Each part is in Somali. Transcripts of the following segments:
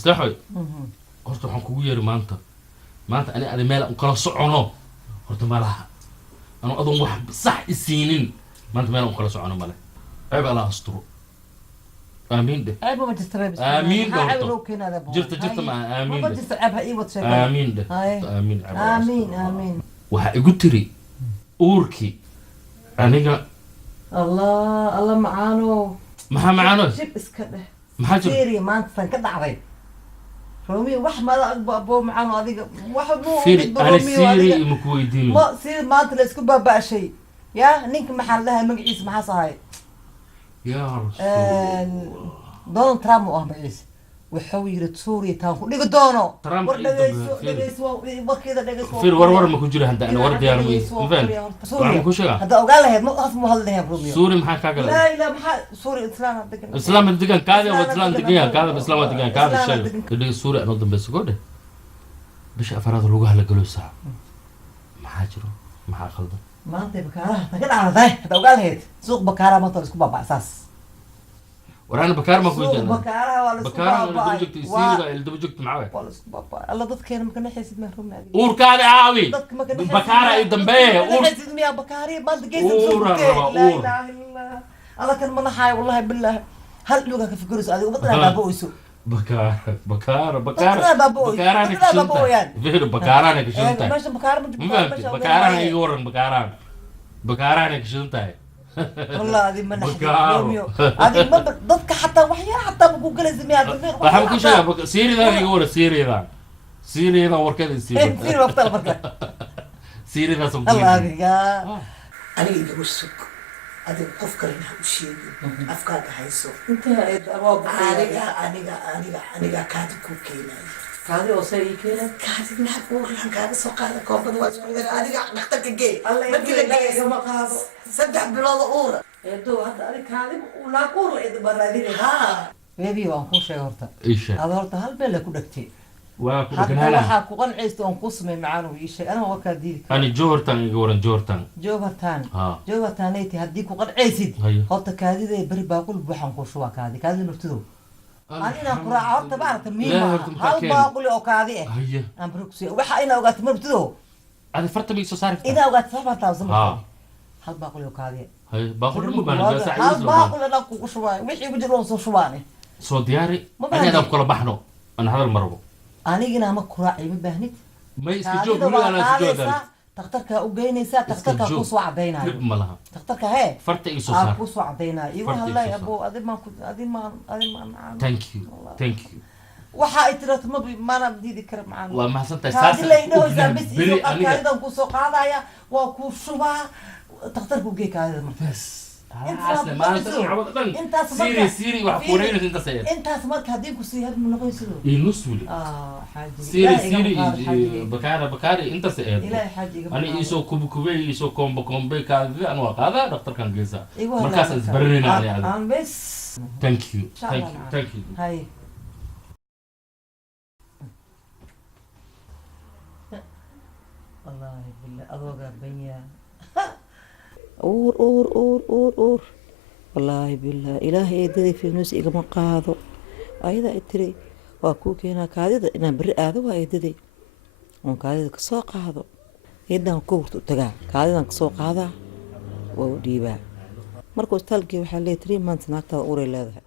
استحوي horta waxaan kugu yeeri maanta ani adi meel aan kala socono horta malaha anu adon wax sax isiinin maanta meel aan kala socono male ayb ala asturo aamin de ayb ma jirta aamin jirta ma aamin ma jirta abha ii wad sheegay aamin de aamin waxa igu tiri uurki aniga الله معانو معانو شب اسكده ما فيري ما انت كده عبي رومي واحد ما ابو معانو هذيك واحد مو فيري انا سيري مكويدين ما سير ما انت لسكو بابا شيء يا نينك محل لها مقعيس ما صاي يا رسول دون ترامب مقعيس وحوي سوريا تاكو ديغ دونو فير ور ما كجري هدا انا ور ديار مي فين ما كوشا هدا اوغال لهد ما اسمو هلدها بروميو سوري ما كاغلا لا ما سوري اسلام دغان كاده واسلام دغان كاده اسلام دغان كاده شل دغ سوري انا دم بس غود بش افراد لوغ هلا غلوسا ما حاجرو ما خلد ما انت بكاره كده على هدا اوغال لهد سوق بكاره ما ترسكو بابا اساس ورانا بكار ما كويدنا بكاره ولا بكار ولا دبجت يصير اللي دبجت معاه ولا بابا الله ضد كان ما كنا حاسب مهروم هذه اور كاد عاوي بكاره يدمبيه اور حاسب يا بكاري ما دقيت لا اله الا الله كان من حاي والله بالله هل لوغا في كرس هذه وبطلع بابويسو بكار انا كشنت فير بكار انا كشنت ماشي بكار انا يورن بكار انا كشنت والله هذه من روميو هذه ما ضدك حتى وحيا حتى بجوجل زميها راح كل شيء سيري ذا يقول سيري ذا وركض سيري وقت البركة سيري ذا سمعت الله يا أنا اللي وشك هذا أفكار إنها وشيء أفكارك هايسو أنت أنا كاتب كوكينا كذي وصي كذا كاتب نحبور لان كاتب سوق هذا كوفد واسمه أنا نختك جي الله يجزيك ما قاضي صدق بلاد أورا يدو هذا أنا كذب ولا كور إذا برادي ها بيبي وانكو شيء هرتا إيش هذا هرتا هل بلا كودكتي وكنا هذا حق وقنعيست وانقسم معانو إيش أنا ما وكل ديك أنا جورتان يقولون جورتان جورتانيتي هديك وقنعيست هرتا كذي ذي بري باقول بحنكو شو كذي كذي نرتدو أنا قرأ عرض بعرض ميما هل باقول أو كذي أنا بروكسي وح أنا وقت مرتدو هذا فرت بيسو صارف إذا وقت صعب تازم هل باقول أو كذي باقول مو بنا بس هل باقول أنا كوكو شواني وحي بجرون صو شواني صو دياري أنا هذا بكل بحنو أنا هذا المربو أنا جينا ما قرأ ما بهنت ما يسجود ولا أنا سجود تختارك أوجينيسا تختارك كوسو عدينا لب ملها تختارك هاي فرت إيسو صار كوسو عدينا يقول هلا يا أبو أدي ما thank you waxa itirat ma na diidi kar macaan waa ma santa saas beri aniga ku soo qaadaya waa ku shuba taqtarku geekaada bas asla ma anta siri wax qoreeyna inta sayid intaas marka hadii ku sii hadma noqonayso inusuli xaaji siri bakari inta sayid ilaahay xaajiga ani iso kubkubay iso kombe kaada aan waa qaada dhaqtarkan geesa markaas isbarinayna aan bas thank you hay والله بالله أذوقها بنيا أور والله بالله إلهي يدري في نوس إيقما قاضو أيضا اتري وأكوك هنا كاذا إنا بري آذو وأيدري وكاذا كسوق هذا يدنا كورتو تقع كاذا كسوق هذا وديبا مركز تلقي وحالي تري ما انت ناكتا أوري لذا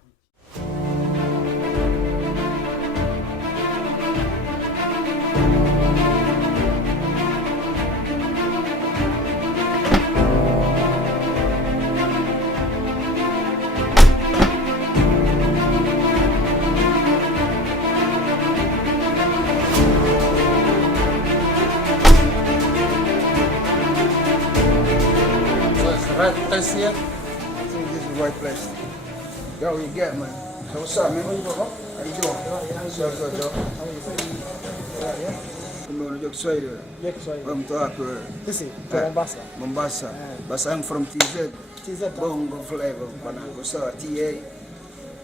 Right place here. I think this is the right place. Yo, what you get, man? So what's up, man? Where you go? How you doing? So good, Joe. Kumbe Kiswahili. Wewe mtu wapi wewe? Sisi Mombasa. Mombasa. But I'm from TZ. Bongo flavor bwana. Sawa, TA.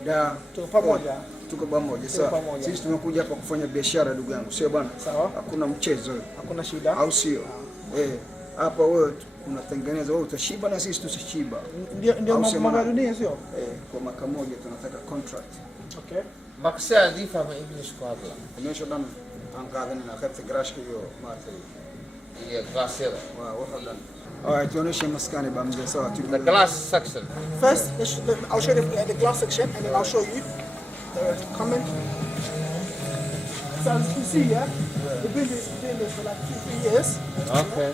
Da. Tuko pamoja. Sawa. Sisi tumekuja hapa kufanya biashara ndugu yangu. Sio bwana? Sawa. Hakuna mchezo. Hakuna shida. Au sio? Hapa wewe unatengeneza wewe utashiba na sisi tusishiba. Ndio mambo ya dunia sio? Kwa mwaka mmoja tunataka contract. Okay. Bakse adi faham English ku hadla. meesha dhan aan qaadanina qaybta garaashka iyo maaragtay Iyo glassyada. waa waxa dhan alright tuonesha maskani baa mjesa The glass section. First, I'll show you the glass section, and then I'll show you the comment. So as you can see, yeah, we've been doing this for like 2-3 years. Okay.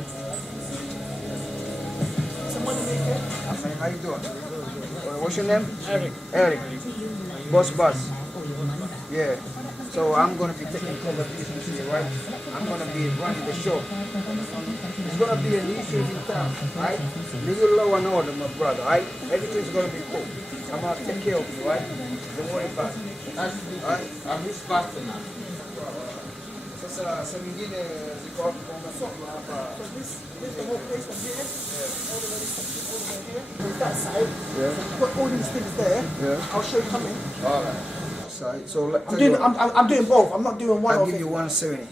It's a money maker. how you doing what's your name Eric boss yeah so I'm going to be taking care of this here, right? I'm going to be running the show. It's going to be a new show in town, right? Leave you low and order, my brother, right? Everything's going to be cool. I'm going to take care of you, right? Don't worry about it. I'm his partner. Sasa sa mingine ziko hapo kwa masoko hapa. So this is the whole place from here, all the way here. From that side, Yeah. so put all these things there. Yeah. I'll show you coming. Alright. So I'm doing both. I'm not doing one I'll of give it. you 170.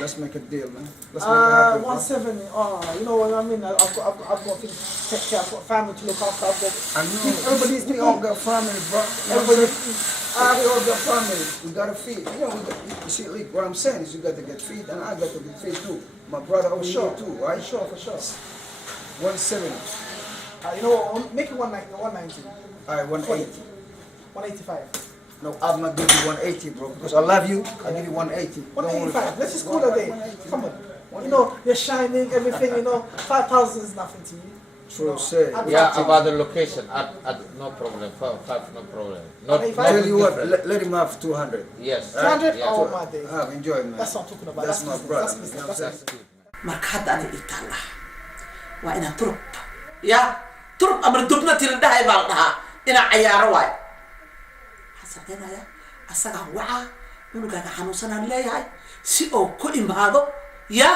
Let's make a deal, man. Let's make it happen. 170. Oh, you know what I mean? I've got things to take care. I've got family to look after. I've got. I know. We all got family, bro. Everybody. We all got family. We gotta feed. You know, you see, like, what I'm saying is you got to get feed, and I got to get feed too. My brother over here too, right? For sure. 170. You know what? Make it 190. All right, 180. 185. No, I'm not giving you 180, bro, because I love you. I'll give you 180. Don't worry. 185. Let's just call it a day. Come on. You know, you're shining, everything. You know, 5,000 is nothing to you. True, say. Yeah, about the location. No problem. Five, no problem. Not, If not I- Tell you what, different. let him have 200. Yes. 200? Yeah. Oh my days. Have, enjoy, man. That's what I'm talking about. That's That's my business. brother. That's business. You know what I'm That's saying? marka hadda ani dhigtaan laha waa inaa turub ya turub ama dubna tiri dhahay baa la dhahaa inaa cayaaro waay waxaan sameynaya asagaan wacaa cunugaaga xanuunsanaan leeyahay si oo ku imaado ya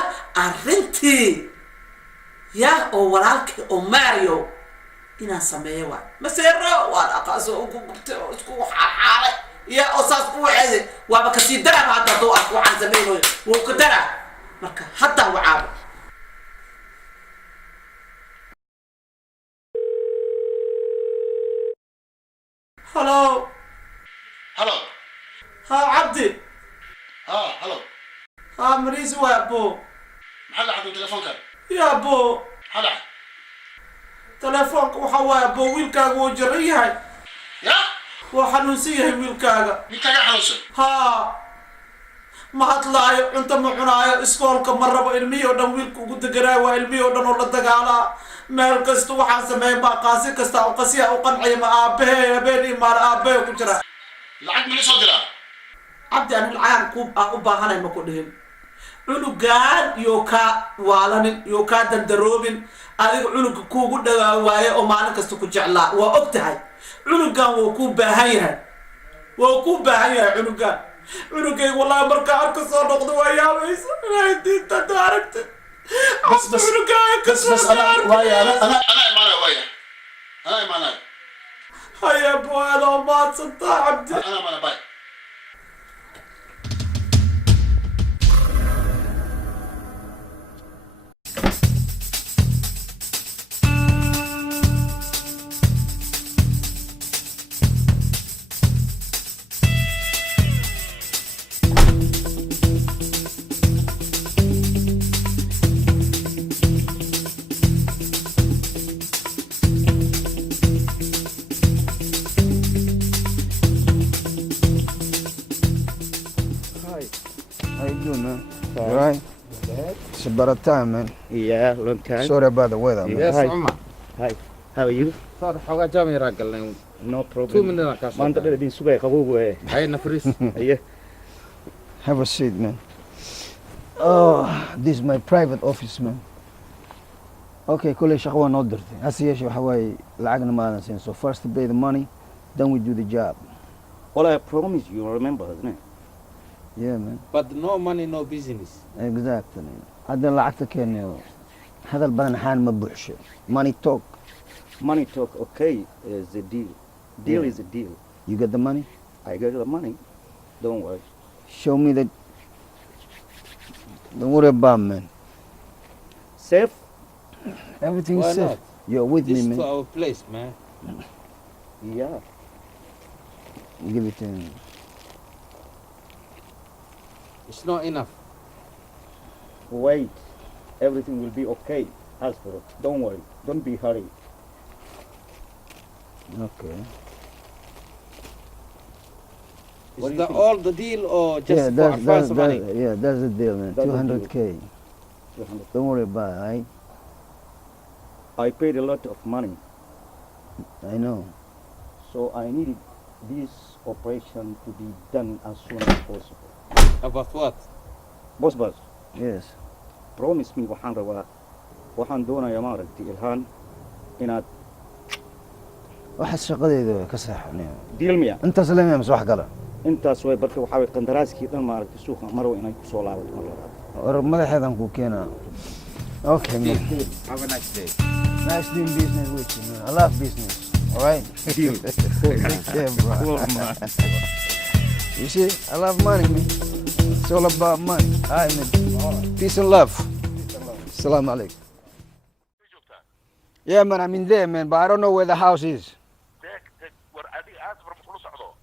arrintii ya oo walaalkii oo Mario inaan sameeyo waay maseero waan aqaaso ugu gubtay oo isku xaarxaaray ya oo saas ku wacay waaba kasii daraa hadda doo ah waxaan sameeyo wuu ka daraa marka hadda wacaabo hello Hello. ha Abdi Hello. ha Marisi waa abo محل عبد التليفون كان. ya abo هلا. telefoonka waxa waa abo wiilkaaga wuu jiran yahay يا. waa xanuunsan yahay wiilkaaga مين كان حلوسه؟ ha ma hadlaayo cunto ma cunaayo iskoolka ma rabo ilmihii oo dhan wiilka ugu deganaayo waa ilmihii oo dhan oo la dagaalaa meel kasta waxaan sameeya baa qaasi kasta oo qasiya u qancaya ma aabbahe habeen iyo maal aabbahe ku jira لعد من يسود لا. cabdi ani lacaan aan u baahanay ma ku dhihin cunugaan yoo kaa waalanin yoo kaa dandaroobin adiga cunuga kuugu dhawaa waaye oo maalin kasta ku jeclaa waa og tahay cunugaan waa kuu baahan yahay cunugaan cunugay wallahi markaa arka soo noqdo waa yaabaysa ilaahay diinta hadda aragtid cabdi cunugaaga ka soo saar أنا إيمانه وياه. أنا إيمانه. haya boada oo maadsantaa cabdi أنا إيمانه باي. How you doing, man? You all right? It's about a time, man. Yeah, long time. Sorry about the weather, man. Yes, Hi. Umar. Hi. How are you? Saad xogaa jaamira galnay. No 2 problem. minutes ka soo. Maanta dhalin idin sugay qabowga eh. Hay nafris. Aye. Have a seat, man. Oh, this is my private office, man. Okay, كل شيء هو نقدر. هسه يشوف حواي لعقنا ما نسين. So first to pay the money, then we do the job. All I promise you remember, isn't it? Yeah, man. But no money no business. Exactly. هذا لعقتك يعني هذا البلد حان مبوحش. Money talk. Money talk, okay, is a deal. Deal Yeah. is a deal. You got the money? I got the money. Don't worry. Show me that. Don't worry about, man. Safe? Everything's Why safe. not? You're with This me, to man. our place, man. Yeah. Give it to him. It's not enough. Wait. Everything will be okay. Hasbro. Don't worry. Don't be hurried. Okay. What Is do you that think? all the deal or just Yeah, for advance money? that's the deal, man. That's the 200K. 200. Don't worry about it, alright? I paid a lot of money, I know. so I needed this operation to be done as soon as possible. About what? Boss, Yes. promise me waxaan doonayaa maaragtay Ilhaan inaad waxaad shaqadayda ka saxnay. deal miya Intaas leeyahay mas wax kale. intaas way barka waxa way qandaraaskii dhan maaragtay suuqa marwa inay ku soo laabato mar labaad. Or madaxeedan ku keenaa. Okay, man. Have a nice day. Nice doing business with you, man. I love business. All right? Deal. Yeah, bro. You see, I love money, man. It's all about money. All right, man. Peace and love. Assalamu alaikum. Yeah, man, I'm in there, man, but I don't know where the house is.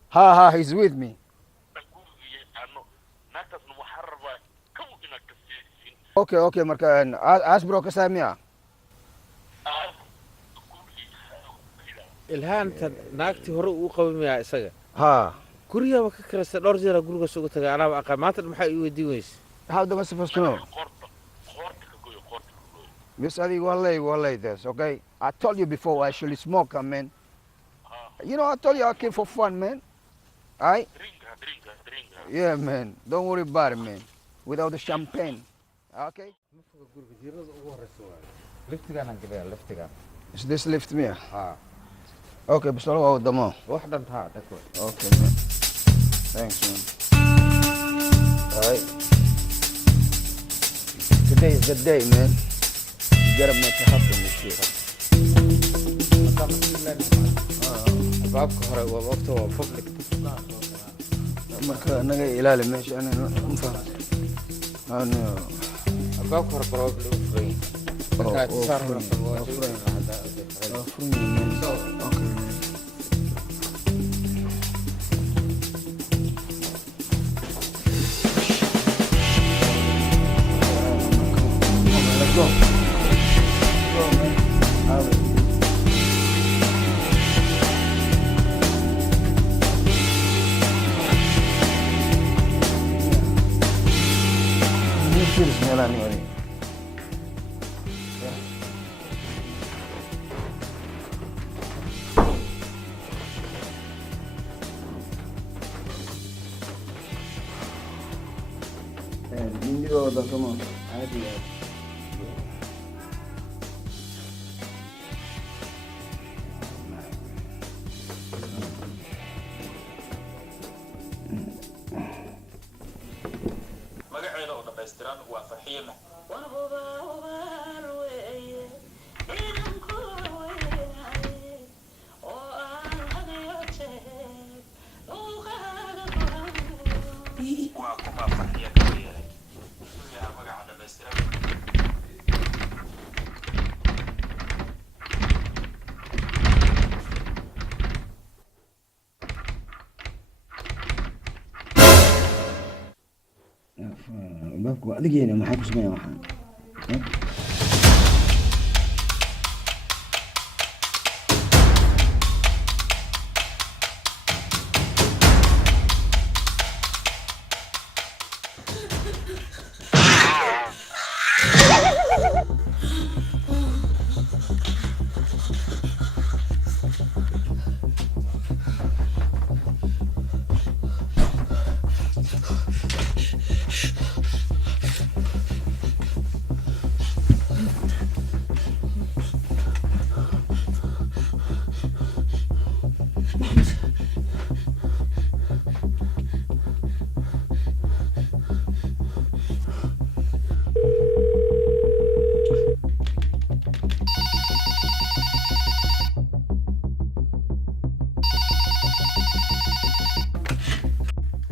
Ha, he's with me. Okay, marka Asbro ka saamiya. Ilhaanta naagtii hore uu qabamayaa isaga. Ha. Guriga ka karasta dhowr jeer guriga soo tagay anaaba aqaan maanta maxay ii weydiin weyse. How am I supposed to know? Yes, I wallahi this, okay? I told you before I actually smoke, man. You know, I told you I came for fun, man. Alright? Yeah, man. Don't worry about it, man. Without the champagne. Okay? Liftigaan aan galay liftigaan. Is this lift me? Ah. Okay, بس لو قدامه. Waxdan taa dhako. Okay, man. Thanks, man. Alright. Today is the day, man. You gotta make it happen this year. Baabka hore waa waqti waa public. marka naga ilaali meesha ana mafahad ana baabka hore probably u furay. Marka tisarna waa furay hada. Okay. Let's go. Go, man. All right. Cheers, Melanie. Indigo, come on. magaceeda oo dhammaystiran waa farxiye waa kuma farxiye ka weeyahay magaca dhammaystiran baabku adigeena maxaa ku sameeyaa waxaan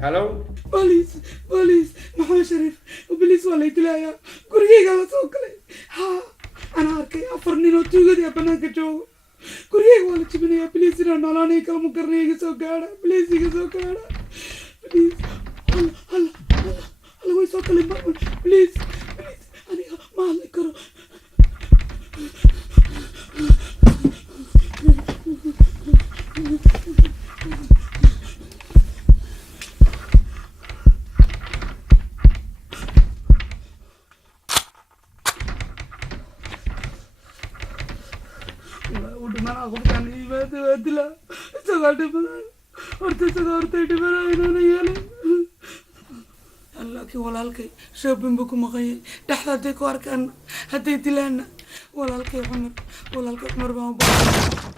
Hello? بوليس محمد شريف وبوليس ولا يدلايا gurigayga la soo galay ha ana arkay afar nin oo tuugada banaanka joogo gurigeyga waa la jibinayaa please inaan noolaan iyo kala mukarna iga soo gaadha please iga soo gaadha please hala way soo galay please aniga ma hadli karo udhimanaa qofkaan iimaada waa dilaa isagoo dhimanaayo hortay dhimanaayo inaana yeelay laakiin walaalkay shoobin buu ku maqanyay dhexda hadday ku arkaana hadday dilaana walaalkay cumar baan u baa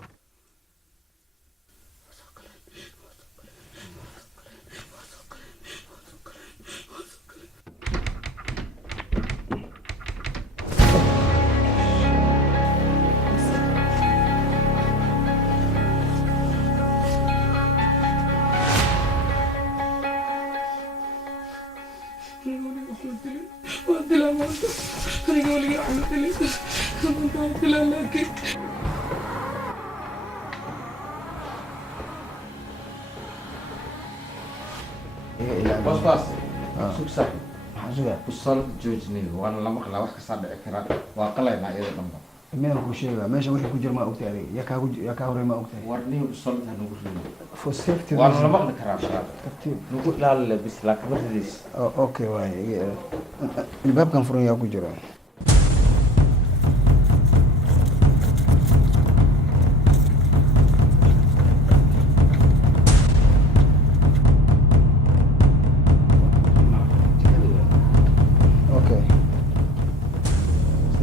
بس سوق صاحب وصلت جوجني وانا لما قلا wax ka saadhici kara waa qalayna iyada dhanba meel ku sheega meesha wixii ku jira ma ogtahay adiga yaa ka horey ma ogtahay warni usalta nagu rido for safety waan lama qla karaa shaab tartiib nagu ilaal bis la kabadis okay waay albaabkan furan yaa ku jira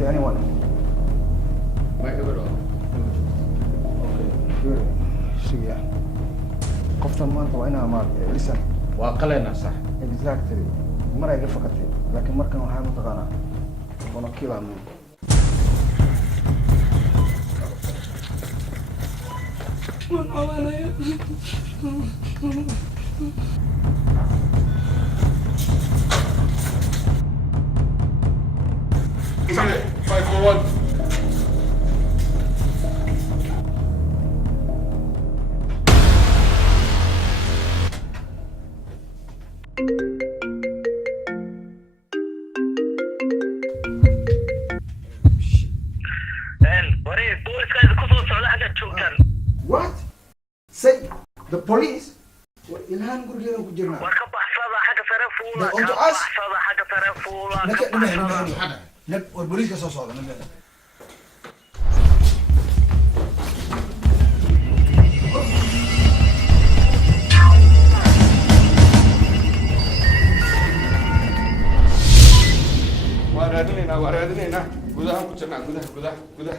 anyone? Okay. qoftan maanta waa inaa maartay listen waa qalayna sax exactly mar ay fakatay laakiin markan waxaa mataqaanaa wana kila mu Five forward. What? Say the police? Ilhan gurigeen ku jirnaa. War ka baxsada xagga sare fuula. Ka baxsada xagga sare fuula. Nag war booliiska soo socda nag. waa raadinaynaa gudaha ku jirnaa gudaha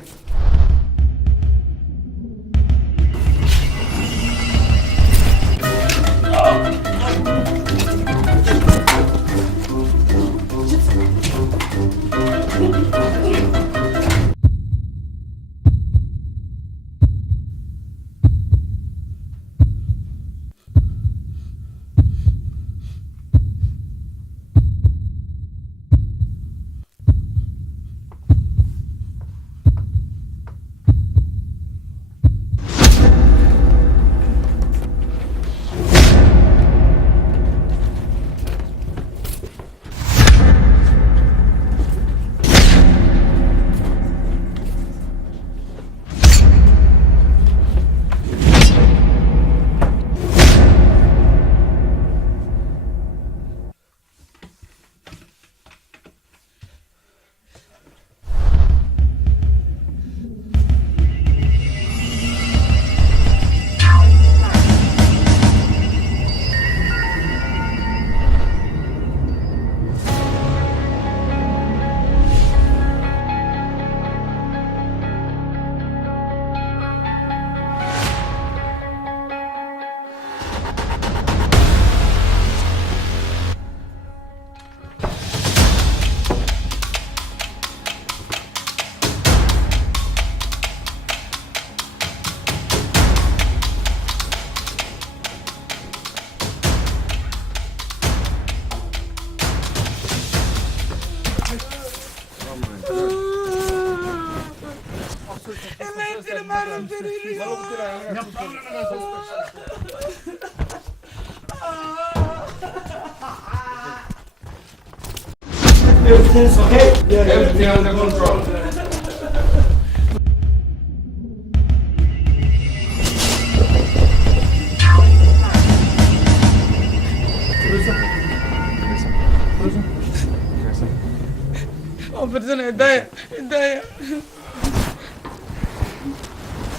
Everything's okay? Yeah, everything under control.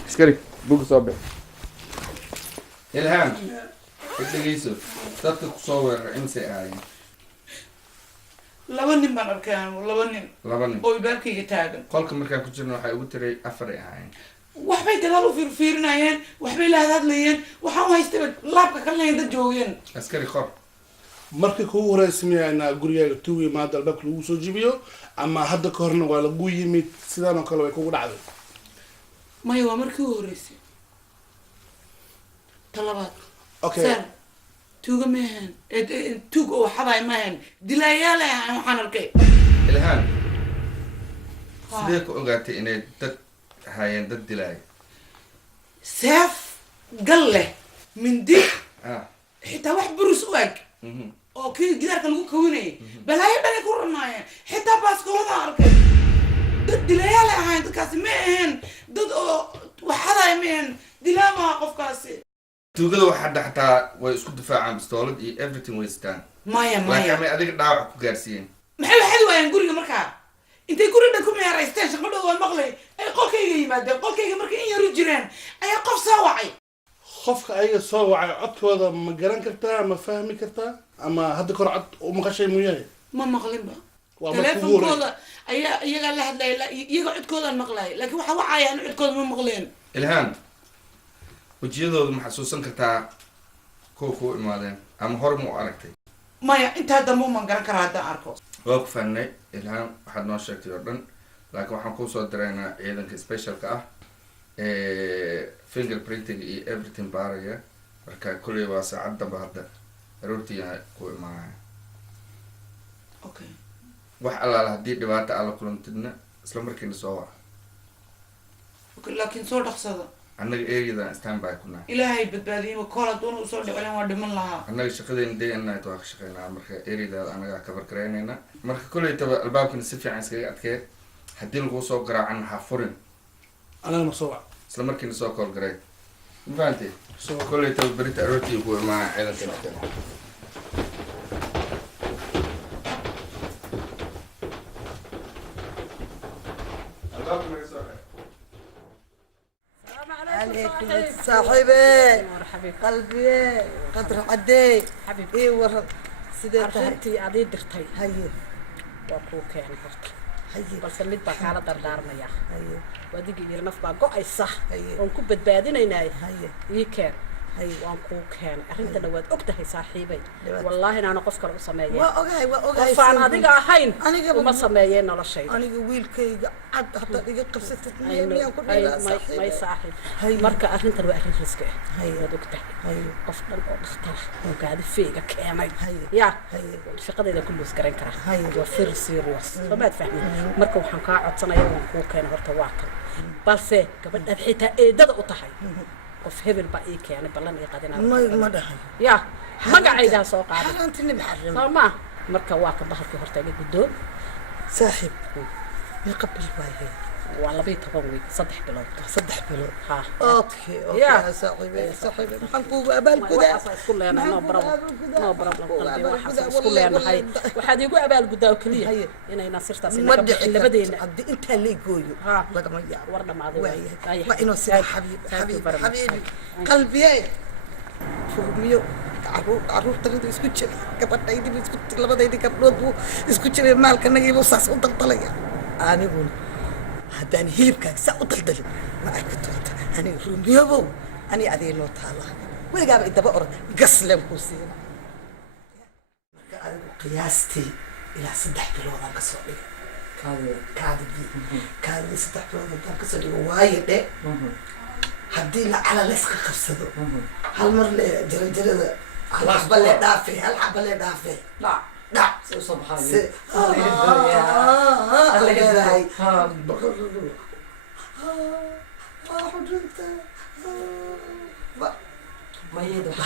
askari buga soo bix ilhaan dhegeyso dadka ku soo weerar imisay ahaayeen laba nin baan arkay laba nin oo ibaabkayga taagan qolka markaan ku jirna waxay ugu tiray 4 ay ahaayeen waxbay gadaal u fiirfiirinayeen waxbay la hadlayeen waxaan haystay laabka kalena dad joogeen askari qor markii kugu horeysmayna gurigaaga tuugi maada albaabka lagu soo jibiyo ama hadda ka horna waa lagu yimid sidaan oo kale way kugu dhacday maya waa markii ugu horeysay talabaad okay tuuga maahan tuug oo xaday maahan dilaayaal ah waxaan arkay ilhaan sidee ku ogaatay inay dad hayeen dad dilaay seef galle mindi xitaa wax burus u eg oo kii gidaarka lagu kawinayay balaayo dhanay ku ranaayeen xitaa baaskoolada arkay dad dilaayaal ahayn dadkaasi ma ahayn dad oo waxaday ma ahayn dilaamaha qofkaasi tuugada waxa dhaxtaa way isku difaacaan bistoolad iyo everything way istaan maya laakiin adiga dhaawac ku gaarsiiyeen maxay waxay waayeen guriga markaa intay guriga ku meeraysteen shaqadooda waa maqlay ay qolkayga yimaadeen qolkayga markay in yaru jireen ayaa qof soo wacay qofka ayaga soo wacay codkooda ma garan kartaa ma fahmi kartaa ama hadda kor cod u maqashay mooyaane ma maqlinba teleefonkooda ayaa iyaga la hadlaya iyaga codkoodaan maqlay laakiin waxa wacayaan codkooda ma maqleen ilhaan wajiyadooda ma xasuusan kartaa kuwa ku imaadeen ama hore ma u aragtay maya intaa dambe uma garan karaa haddaan arko waa ku fahnay ilhaan waxaad noo sheegtay oo dhan laakiin waxaan kuu soo diraynaa ciidanka specialka ah fingerprinting iyo everything baaraya marka kulley waa saacad damba hadda aroortiina ku imaanaya okay wax allaala haddii dhibaato alla kulantidna isla markiina soo waca okay laakiin soo dhaqsada annaga ereyadan standby ku nahay ilaahay badbaadiyay kool haduuna usoo dhicin waa dhiman lahaa annaga shaqadeena day and night waa ka shaqeynaa marka ereyadaada annagaa kabar garaynayna marka kolleytaba albaabkana si fiican iskaga adkee haddii laguu soo garaacan ha furin annaga ma soo wac isla markiina soo kool garay ma fahantay kolleytaba berita aroortii ku imaana ciidanka عليكم صاحبي قلبي قدر عدي حبيبي اي ورد سيدتي أنتي عديد درتي هي وأخوك يعني برت هي بس اللي بقى دردارنا يا هي وديك يرنف بقى قاي صح ونكب بادين هناي هي يكان هي وأخوك كان أنت لو أكتها صاحبي والله أنا قف كرو سماية وأوجي فأنا هذيك هين وما سمايين ولا شيء أنا ويل كي عد حتى دقيقة قصة ما يصاحب مركا أنت لو أخذ رزقه هي دكتور قف اختار وقاعد فيك كامل يا في قضية كله سكرين كره وفير سيروس فما تفهمي مركا وحنكا عطنا يوم أخوك كان هرتواكل بس قبل أبحيتها إيه ده أطحي of heaven بقى يعني بلان يقدنا ما ده يا ما قاعد سوق عاد أنت نبحر ما مركب واقع ظهر في هرتاج قدام صاحب يقبل باي والله بيت قوي صدح بلود ها اوكي يا صاحبي محنكو ابال كذا كل انا ما برا قلبي وحاسس كل انا هاي واحد يقول ابال قدا وكليه انا صرت اسمع اللي بدينا انت اللي يقولوا لقد ما ورنا مع ما انه حبيبي قلبي فوقيو عروف تريد اسكو جري gabadhaydii isku labadaydii gabdhood buu isku jiray maalkanaga buu saas u daldalaya aniguna haddaan hilibkaaga saa u daldalin ma arki doonta aniga rumiyobow ani adee noo taala weligaaba idaba orod gasleen kuu siina marka adigu qiyaastii ilaa 3 biloodaan ka soo dhigay kaadigi 3 biloodaan ka soo dhigay waayo dhe haddii la cala layska qabsado hal mar le jarada hal xaba le dhaafay لا سبحان الله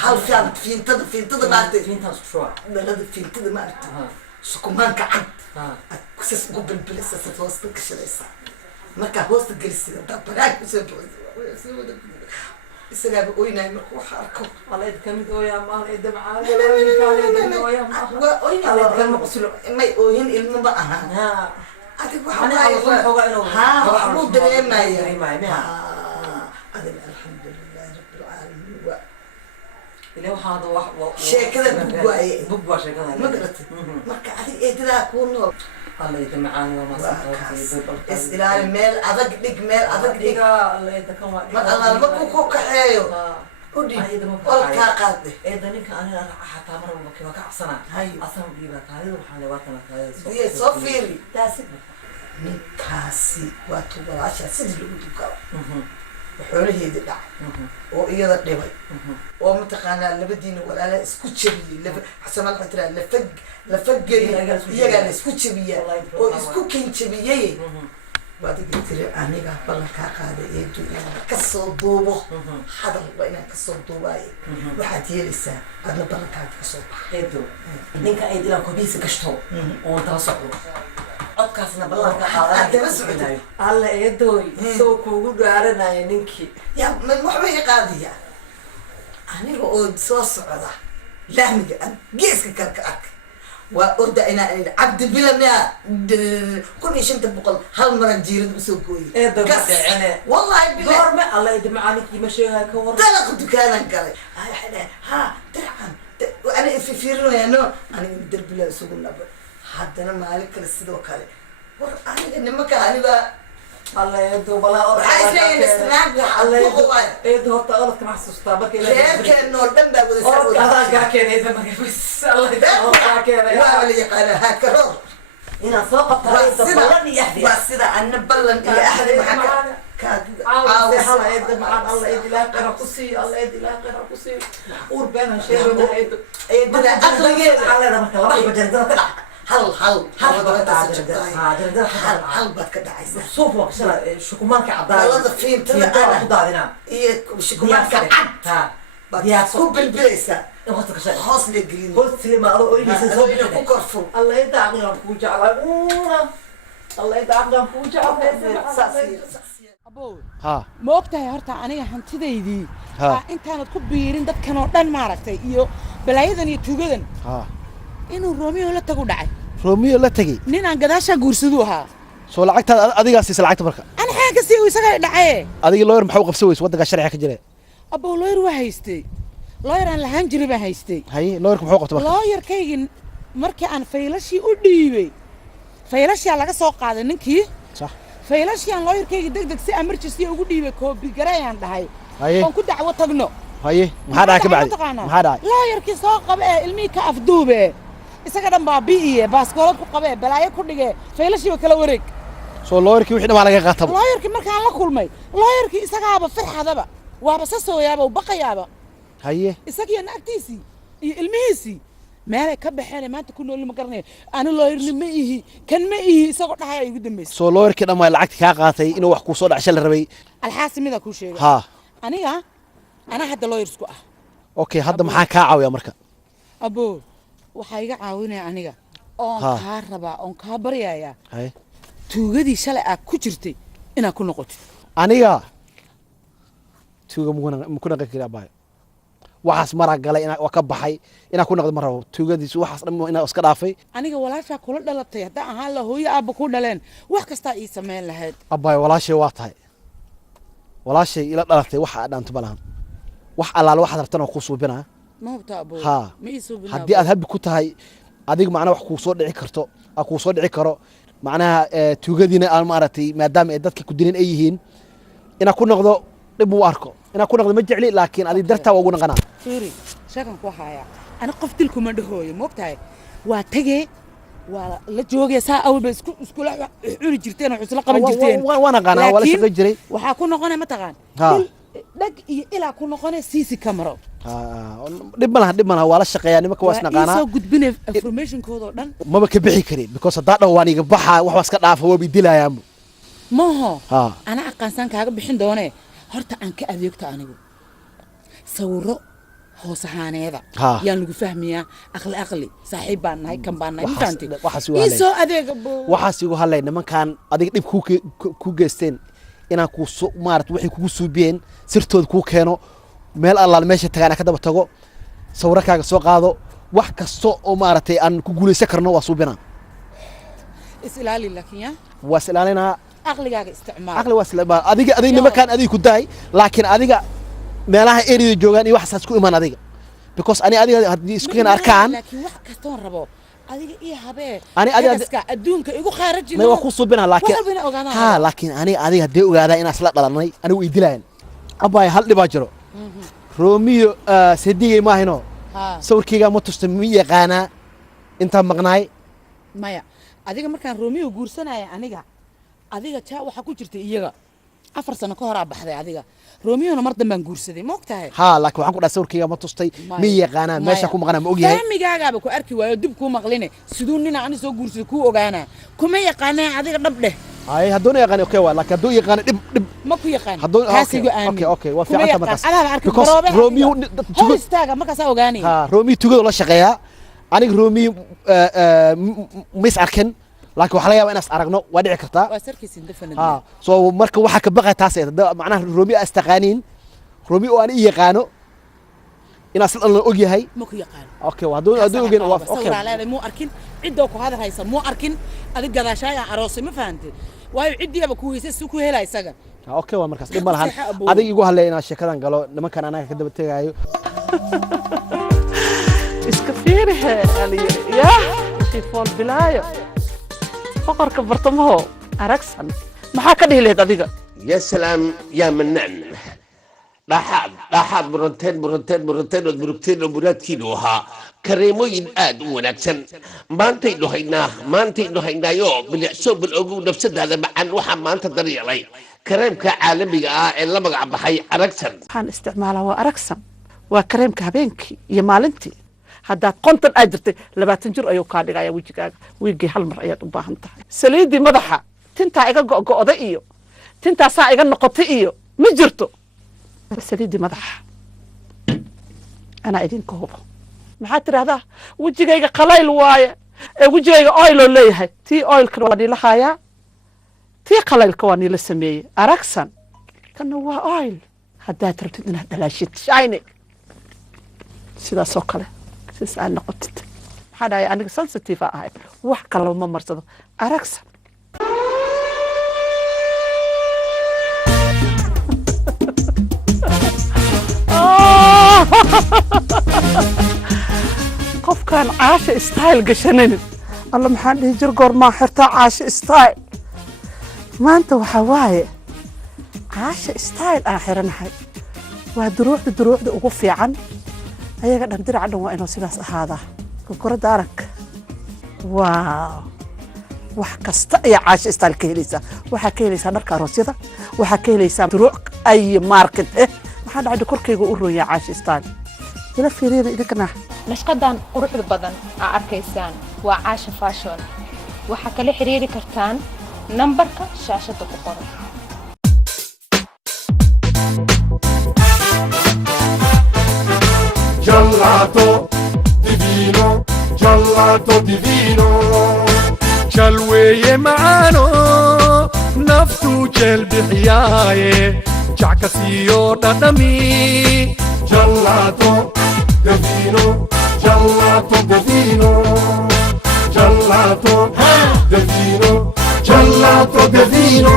hal fiintada maaragtay dhalada fiintada maaragtay sukumaanka cad aad kusas ugu bilbilisasad hoosta gashanaysaa markaa hoosta gelisida hadaa banaanka kusoo boqoysay isagaaba oynaay marka waxa arko على كم دويا ما على دم عالي may oohin ilmo ma aha adig waxbuu dareemaya adiga alxamdulilahi rabbilcaalamiin sheekada bug waaye ma garatay marka adig eedadaa kuu nool الله يدمعان وما is ilaali meel adag dhig الله يتكون mar allaal markuu ku kaxeeyo udhig olkaa qaade إذا نك أنا حتى مرة بكرة كعصنا أصلا بيبقى كاري وحنا وقتنا كاري diye soo fiiri تاسك ninkaasi waa tubalaasha sidii lagu dukaba xoolaheedii dhacay oo iyada dhibay oo mataqaanaa labadiina walaala isku jabiyey xasanal waxay tiraa lafageli iyagaa la isku jabiya oo isku kinjabiyey waad igi tiri aniga ballankaa qaaday eedu inaan kasoo duubo hadal waa inaan kasoo duubaaye waxaad yeelaysaa adna ballankaaga kasoo eedo ninka ay dilaan kobiisa gashto oo daba socdo codkaasna ballanka daba socdo alla eedooy soo kuugu dhaaranayo ninkii yaa waxba i qaadiya aniga oo soo socda lahmiga aan geeska kale ka arkay waa orda inaan idhi cabdi bilamia 1500 hal maran jiirad usoo gooyey eedo ma dhicine wallahi bilahi goorme alla idmacaanikii ma sheegaa ka war dalaq dukaanan galay waxay dhahay ha dircan ana ififiirinaya no aniga darbila isugu naba haddana maalin kale sidoo kale war aniga nimanka aniga الله يدو بلا أرض يدو هرتا أرض كما حسوستا بكي غير كان نور دم بقى وده أرض كذا كان إذا ما بس الله يدو كان لا ولا يقال هكذا هنا سوق الطريق بلن يحدي بس إذا أنا بلن إلى أحد محك كاد عاوز الله يدو معنا الله يدي لا قرا قصي الله يدي لا قرا قصي وربنا شيء ولا يدو يدو أخلي على هذا مكان الله بجنزة هل بad ka dhacaysa suuf waa kashala shukumaanka cadaan dalada fiintada ku daadina iyo shukumaanka cad baad ku bilbilaysa waqti kashay hoos la gelin hoos tilmaado oo inaysa soo ku korful allah inta aqlan ku jeclaa allah inta aqlan ku ها ma ogtahay horta aniga hantidaydii intaanad ku biirin dadkan oo dhan maaragtay iyo balaayadan iyo tuugadan inuu Romeo la tagu dhacay Romeo la tagay nin aan gadaasha guursadu ahaa soo lacagta adiga siisa lacagta marka ana xaga si uu isaga dhacay adiga lawyer maxuu qabsan weys waddanka sharciga ka jira abo lawyer waa haystay lawyer aan lahaan jiray baa haystay hay lawyerku muxuu qabtay marka lawyer kaygin markii aan faylashii u dhiibay faylashii laga soo qaaday ninkii sax faylashii aan lawyer kaygi degdeg si emergency ugu dhiibay koobi gareeyaan dhahay oo ku dacwo tagno haye maxaa dhacay ka bacdi maxaa dhacay lawyerkii soo qabay ilmii ka afduube isaga dhan baa biiye baaskoolad ku qabay balaayo ku dhigay faylashii kala wareeg soo lawyerkii wixii dhama laga qaatay lawyerkii markaan la kulmay lawyerkii isagaaba farxadaba waaba sasooyaaba u baqayaaba haye isagiina naagtiisii iyo ilmihiisii meelay ka baxeen maanta ku nool ma garanay ana lawyerni ma ihi kan ma ihi isagoo dhahay ugu dambeysay soo lawyerkii dhama lacagta ka qaatay inuu wax ku soo dhacshay la rabay alxaasimida ku sheegay ha aniga ana hadda lawyersku ah okay hadda maxaa ka caawiya marka abo waxa iga caawinaya aniga oo ka raba oo ka baryaya hay tuugadii shalay aad ku jirtay inaad ku noqoto aniga tuuga mu kuna qeybka baay waxaas mara galay ina ka baxay ina ku noqdo marabo tuugadiisu waxaas dhan ina iska dhaafay aniga walaasha kula dhalatay hadda ahaan la hooyo aaba ku dhaleen wax kasta ii sameyn lahayd abay walaashay waa tahay walaashay ila dhalatay waxa dhaanto balan wax alaal waxaad rabtana ku suubinaa ma hubta abo ma ii suubinaa haddii aad habbi ku tahay adiga macna wax ku soo dhici karto ku soo dhici karo macnaha tuugadiina aan maaragtay maadaama ay dadka ku dilin ay yihiin ina ku noqdo dib u arko ina ku noqdo ma jecli laakiin adiga dartaa ugu naqana fiiri sheekan ku haya ana qof dilku ma dhahooyo ma ogtahay waa tagay waa la joogay saa awba isku la cuni jirteen oo isla qaban jirteen waana qana wala shaqo jiray waxa ku noqonay ma taqaan dhag iyo ilaa ku noqonay CC camera dib malaha waa la shaqeeyaa nimanka waa isnaqaana soo gudbinay information kooda dhan maba ka bixi karin because hadaa dhawaan iga baxa wax iska dhaafo waa bidilayaan maho ana aqaansan kaaga bixin doone horta aan ka adeegto anigu sawiro hoos ahaaneeda Ha. yaan lagu fahmayaa aqli saaxiib baan nahay kan baan nahay ma Waxaas- fahanti waxaas igu hadlay. isoo adeega waxaas igu hadlay nimankan adiga dhib ku geysteen inaan maarata waxay kugu suubiyeen sirtooda kuu keeno meel allaal meesha tagaan aan ka daba tago sawirkaaga soo qaado wax kasta oo maaragtay aan ku guulaysan karno waa suubinaa is ilaali laakiin ya waa is ilaalinaa aqligaaga isticmaal aqli waa isticmaal adiga nimankan adiga ku daay laakiin adiga meelaha area joogaan iyo waxaas ku imaan adiga because ani adiga haddii isku keen arkaan laakiin wax kastoon rabo adiga iyo habee Ani adiga- hagaska adduunka igu khaarajin may waa ku suubinaa laakiin ha laakiin laakiin haddii ogaadaa inaan isla dhalanay anigu ii dilayan abbaay hal dhibaa jiro Romeo sadigay maahino Ha. sawirkayga ma tusta ma yaqaanaa intaan maqnaay maya adiga markaan Romeo guursanaya aniga adiga taa waxa ku jirta iyaga 4 sano ka hor baxday adiga Romeo mar dambaan guursaday ma ogtahay ha laakiin waxaan ku dhahay sawirkayga ma tustay ma yaqaanaa meesha ku maqnaa ma ogyahay fahmigaagaaba ku arki waayo dib kuu maqline siduu nin aan soo guursaday kuu ogaanaa kuma yaqaanaa adiga dhab dheh ay hadduu yaqaan okay waa laakiin hadduu yaqaan dhib ma ku yaqaan hadduu kaasigu aamin okay waa fiican tahay markaas adaaba arki because baroobe Romeo hor istaaga markaas ogaanay ha Romeo tugada la shaqeeyaa aniga Romeo mis arkin laakiin waxa laga yaabaa inaas aragno waa dhici kartaa waa sarkiisin definitely ha so marka waxa ka baqay taas macnaha Romeo astaqaaniin Romeo aan i yaqaano inaas la ogyahay ma ku yaqaan okay hadduu ogeen waa okay sawiraaleeda muu arkin cidoo ku hadal haysa muu arkin adig gadaashaya aroosay ma fahantay waayo cidiiba ku weysay si ku helay isaga okay waa markaas dhib ma lahan adiga igu hadlay inaan sheekadan galo nimankan anaga ka daba tagaayo iska fiirihe aliyo ya tifool bilaayo boqorka bartamaho aragsan maxaa ka dhihi lahayd adiga يا سلام يا منان dhaxaad muranteen waburaadkiinuhaa kareemooyin aad u wanaagsan maantaynu haynaayo bilicso bil ogow nafsadaada macaan waxaa maanta daryeelay kareemka caalamiga ah ee la magac baxay aragsan waxaan isticmaalaa waa aragsan waa kareemka habeenkii iyo maalintii haddaad konton aad jirtay 20 jir ayuu kaa dhigaya wejigaaga wiigii hal mar ayaad u baahan tahay saliidii madaxa tintaa iga go'go'da iyo tintaasaa iga noqotay iyo ma jirto saliidii madaxa anaa idinka hubo maxaad tidhaahdaa wejigayga qalayl waaye ee wejigayga oiloo leeyahay tii oilkana waa niila haayaa tii qalaylka waa niila sameeyey aragsan kana waa oil haddaad rabtid inaad dhalaashid shine sidaasoo kale sidaas aad noqotid maxaa dhahay aniga sensitive a ahay wax kalaba ma marsado aragsan qofkaan caasha style gashanaynin alla maxaan dhihi jir goormaa xirtaa caasha style maanta waxaa waaye caasha style aan xiranahay waa duruucda ugu fiican ayaga dhan diraca dhan waa inuu sidaas ahaadaa gorgorada arag waaw wax kasta ayaa caasha style ka helaysaa waxaa ka helaysaa dharka aroosyada waxaa ka helaysaa duruuc ay market maxaa dhacday korkayga u rooyaa caasha style ila fiiriyada idinkana nashqadan quruxda badan aa arkaysaan waa caasha fashion waxaa kala xiriiri kartaan nambarka shaashada ku qoran gelato divino jalweeye macaano naftu jeel bixiyaaye jackasiyo dhadhami gelato divino gelato divino gelato divino gelato divino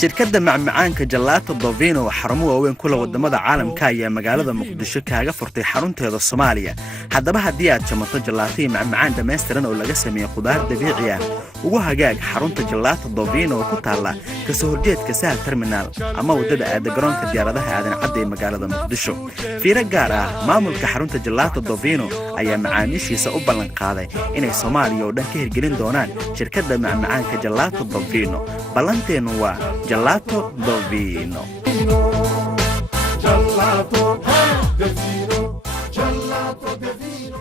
shirkadda macmacaanka Gelato Dovino xarumo waaweyn kula wadamada caalamka ayaa magaalada Muqdisho kaaga furtay xarunteeda Soomaaliya haddaba haddii aad jamato gelato iyo macmacaan dhameystiran oo laga sameeyo khudaar dabiici ah ugu hagaag xarunta Gelato Dovino oo ku taala kasoo horjeedka Sahal Terminal ama wadada aada garoonka diyaaradaha aadan cadde ee magaalada Muqdisho fiiro gaar ah maamulka xarunta Gelato Dovino ayaa macaamiishiisa u ballan qaaday inay Soomaaliya oo dhan ka hirgelin doonaan shirkadda macmacaanka Gelato Dovino ballanteenu waa Gelato Dovino Gelato Dovino Gelato Dovino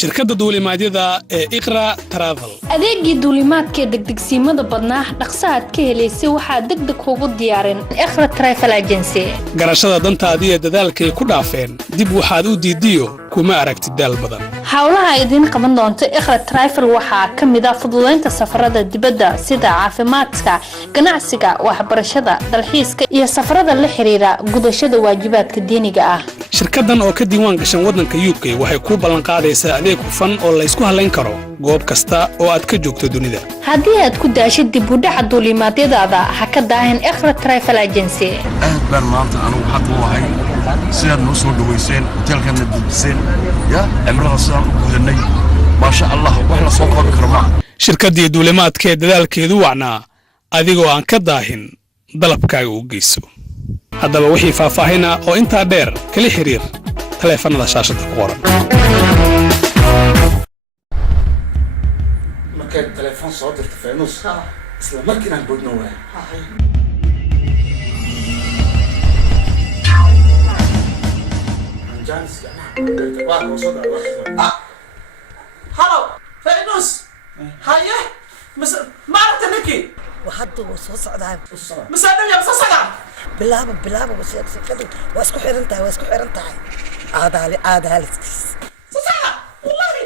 shirkadda duulimaadyada ee iqra travel adeegii duulimaadka degdegsiimada badnaa dhaqso aad ka helaysay waxaa degdeg ugu diyaarin iqra travel agency garashada dantaadii ee dadaalkay ku dhaafeen dib waxaad u diidiyo kuma aragtid daal badan hawlaha idin qaban doonto iqra travel waxaa ka mid ah fududeynta safarada dibadda sida caafimaadka ganacsiga waxbarashada dalxiiska iyo safarada la xiriira gudashada waajibaadka diiniga ah shirkaddan oo ka diiwaan gashan waddanka UK waxay ku ballan qaadaysaa adeeg hufan oo la isku halayn karo goob kasta oo aad ka joogto dunida haddii aad ku daashid dib u dhaca duulimaadyadaada ha ka daahin iqra travel agency aad baan maanta anigu xaq u ahay sidaad noo soo dhaweyseen hoteelkana dejiseen ya cimrada sidaan u gudanay maasha allah wax la soo koobi karo maaha shirkaddii duulimaadka ee dadaalkeedu wacnaa adigoo aan ka daahin dalabkaaga u geyso haddaba wixii faahfaahina oo intaa dheer kala xiriir taleefannada shaashadda ku qoran markaad taleefon soo dirto feenus isla markiina aan boodno waay halo feenus haye maaragta ninkii hadda wuu soo socdaa masaadhow yaa masasaga bilaaba shaqadu waa isku xiran tahay aadaaliskiis sasaga wallahi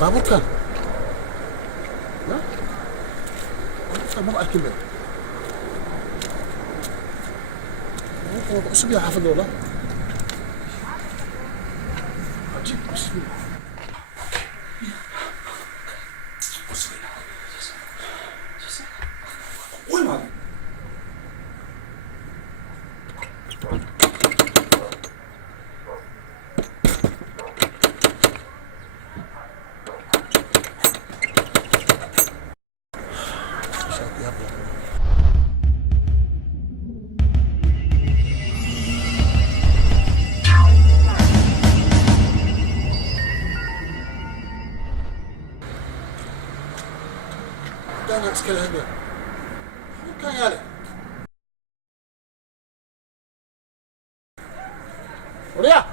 baabuurkan ما أركب له. أسبوع حافظ والله. عجيب بسم الله. وين هذا؟ أنا أسكال هنا كان يالي وريا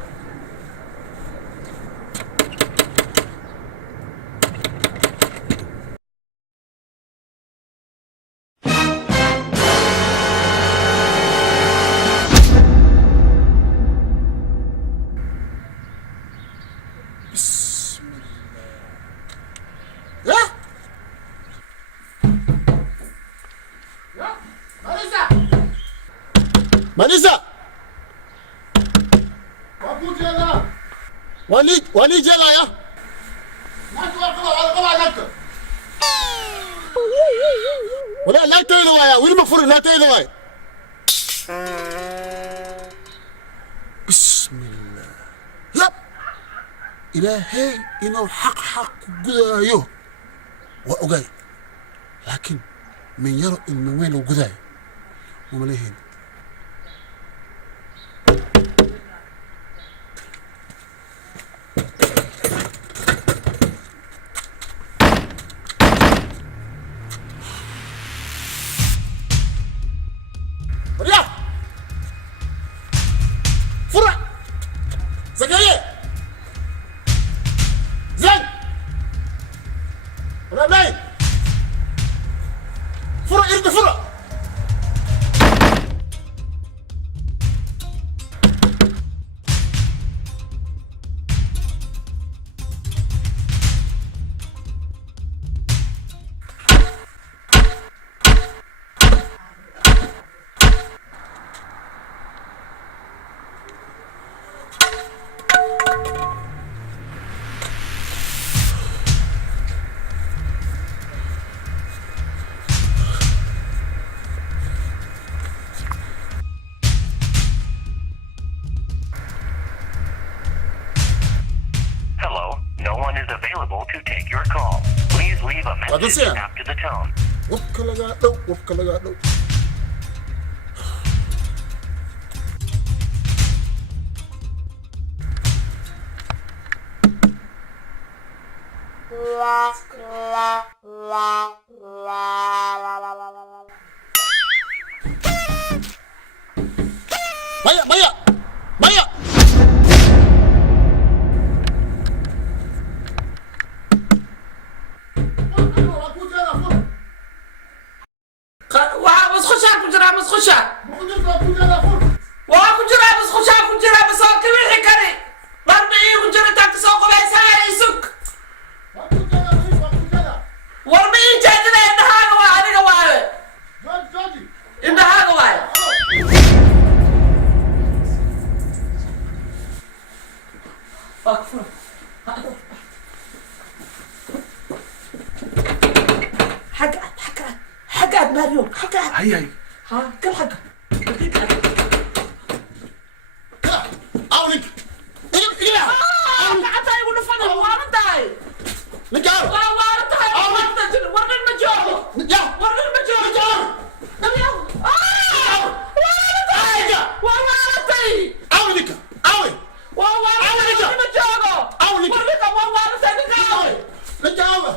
بسم الله مانيسا ولي جلا يا ولا لا تيلوا يا وين مفر لا تيلوا بسم الله لا إلهي إنه حق قدايو وأقاي لكن من يرى إنه وين وقداي ومليهن to take your call. Please leave a message after the tone. maya maya maya waa musqushaa ku jiraa musqusha waa ku jiraa musqushaa ku jiraa bas waa ka wixi kari dharba ii ku jira intaad kasoo qubaysanaya isug warba ii jeedina indhahaaga waa adiga waaye indhahaaga waaye waa ku fura حقك ماريو حقك هيا ها كل حقك أولك حتى يقولوا فضل وارتاي نجار وارتاي ورنا المجار ورنا المجار وارتاي أولك أولك وارتاي المجار أولك وارتاي نجار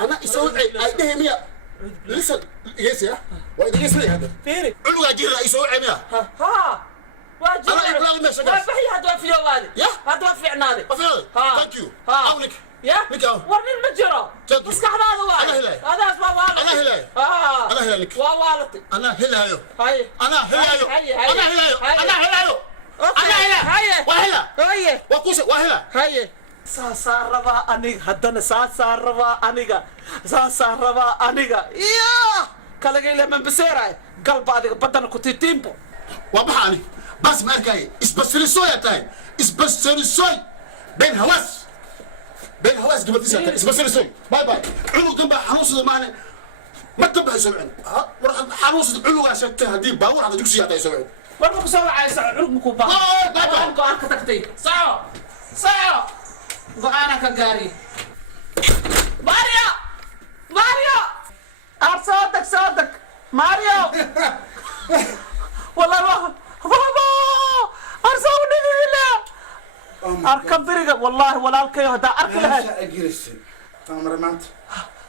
أنا يسوي أيده مية لسه يسيا وإذا يسوي هذا فيري علو أجير يسوي عمية ها واجب أنا إبراهيم ماشي وفي هذا في يوالي يا هذا في عنادي أفضل ثانك يو أولك يا ورني المجرى بس هذا واحد أنا هلاي هذا اسمه والد أنا هلاي أنا هلاي ووالدي أنا هلايو هاي أنا هلايو أنا هلايو أنا هلايو أنا هلا وهلا هاي وقوس وهلا هاي ساسا ربا أنيق هدنا ساسا ربا أنيقا ساسا ربا أنيقا يا كلا جيل من بسيرة قلب هذا بدنا كنت تيمبو وبحاني بس ما أركاي إسبسريسوي تاي إسبسريسوي بين هواس قبل تسعة إسبسريسوي باي باي علو جنب حنوص معنا ما تبع يسوعن حنوص علو عشان تهدي باور على جوكسي هذا يسوعن والله بسوي عايز علو مكوبا باي باي أنكو أنك تكتي ساعة وأنا كجاري ماريو صوتك ماريو والله أرسوني بالله أركب بريقة والله ولا الكيو هدا أركب لها أجلس أمر مانت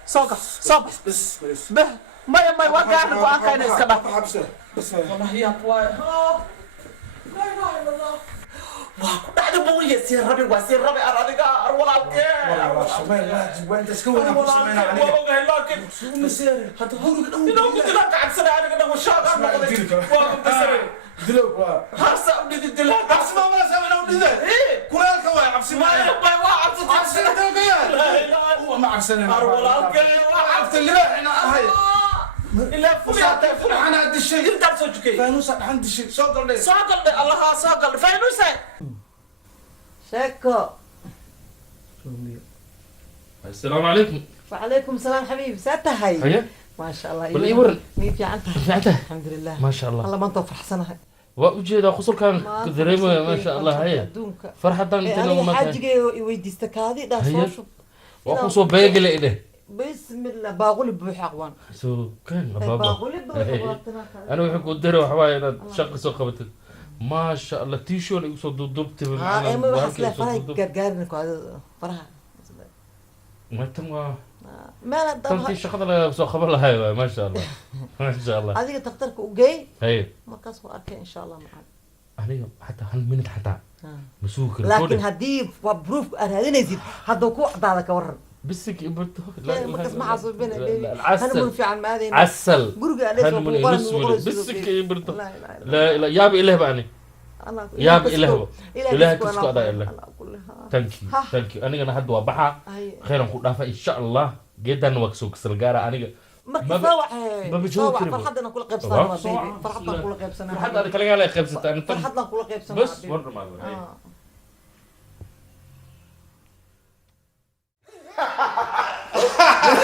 صوب بس به ما وقعنا وأنا كاين إسكبا بس والله يا بواي لا إله إلا الله بعد بوية سير ربي وسير ربي أراديكا أرولا والله شمال لا وين تسكون أبو سمينا عليك والله لكن شو مسير هذا هو إنه قلت لك عن سنة أنا كنا وشاق أنا قلت واقف بسري دلوك هرسا ودي دلها عبس ما سوينا ودي إيه كل الكواي عبس ما عبس لا هو ما عبسنا أرولا عبس اللي احنا هاي إلا فلان أنا عندي شيء أنت بسوي كي فانوس عندي شيء صقر لي الله صقر فانوس شكو السلام عليكم. وعليكم السلام حبيبي ساتها هي هيا ما شاء الله ولا يورن ميت في عنتها رفعتها الحمد لله ما شاء الله الله ما انت فرحسنها waa ujeedaa qusulkaan dareemaya maasha allah haye farxadan intana aniga uma tahay xaajigeeyo i weydiista kaadi dhaa soo haye shub waa kusoo beegale idheh bismillah baaquli buuxa aqwaan soo kan baaba baaquli buuxa ana wuxuu ku dare waxa waaye inaad shaqo soo qabatid maasha allah tiishoon igu soo duubtay ma waxaas le faraha gargaarin kaadida faraha matan waa meel tantii shaqada laga soo qaban lahay waay maasha allah maasha allah adiga daktarka u geey haye markaas waa arkay insha allah macaan aniga xataa hal minute xataa ma sugi karo laakiin haddii waa proof aad raadinaysid hadduu ku cadaada ka waran بسك يبرتو markas ma xasuubina العسل fiican maadayna عسل guriga alees هنمون ينسولي بسك يبرتو لا لا ياب إله بعني ياب إله إله كسكو أدا إله تانكي تانكي أنا حد وبحا خيرا خد إن شاء الله جدا وكسوك سرقارة أنا ما بجوك فرحتنا كل قيب سنة فرحتنا كل قيب سنة فرحتنا أنا كلا على قيب سنة فرحتنا كل قيب سنة بس مرة ما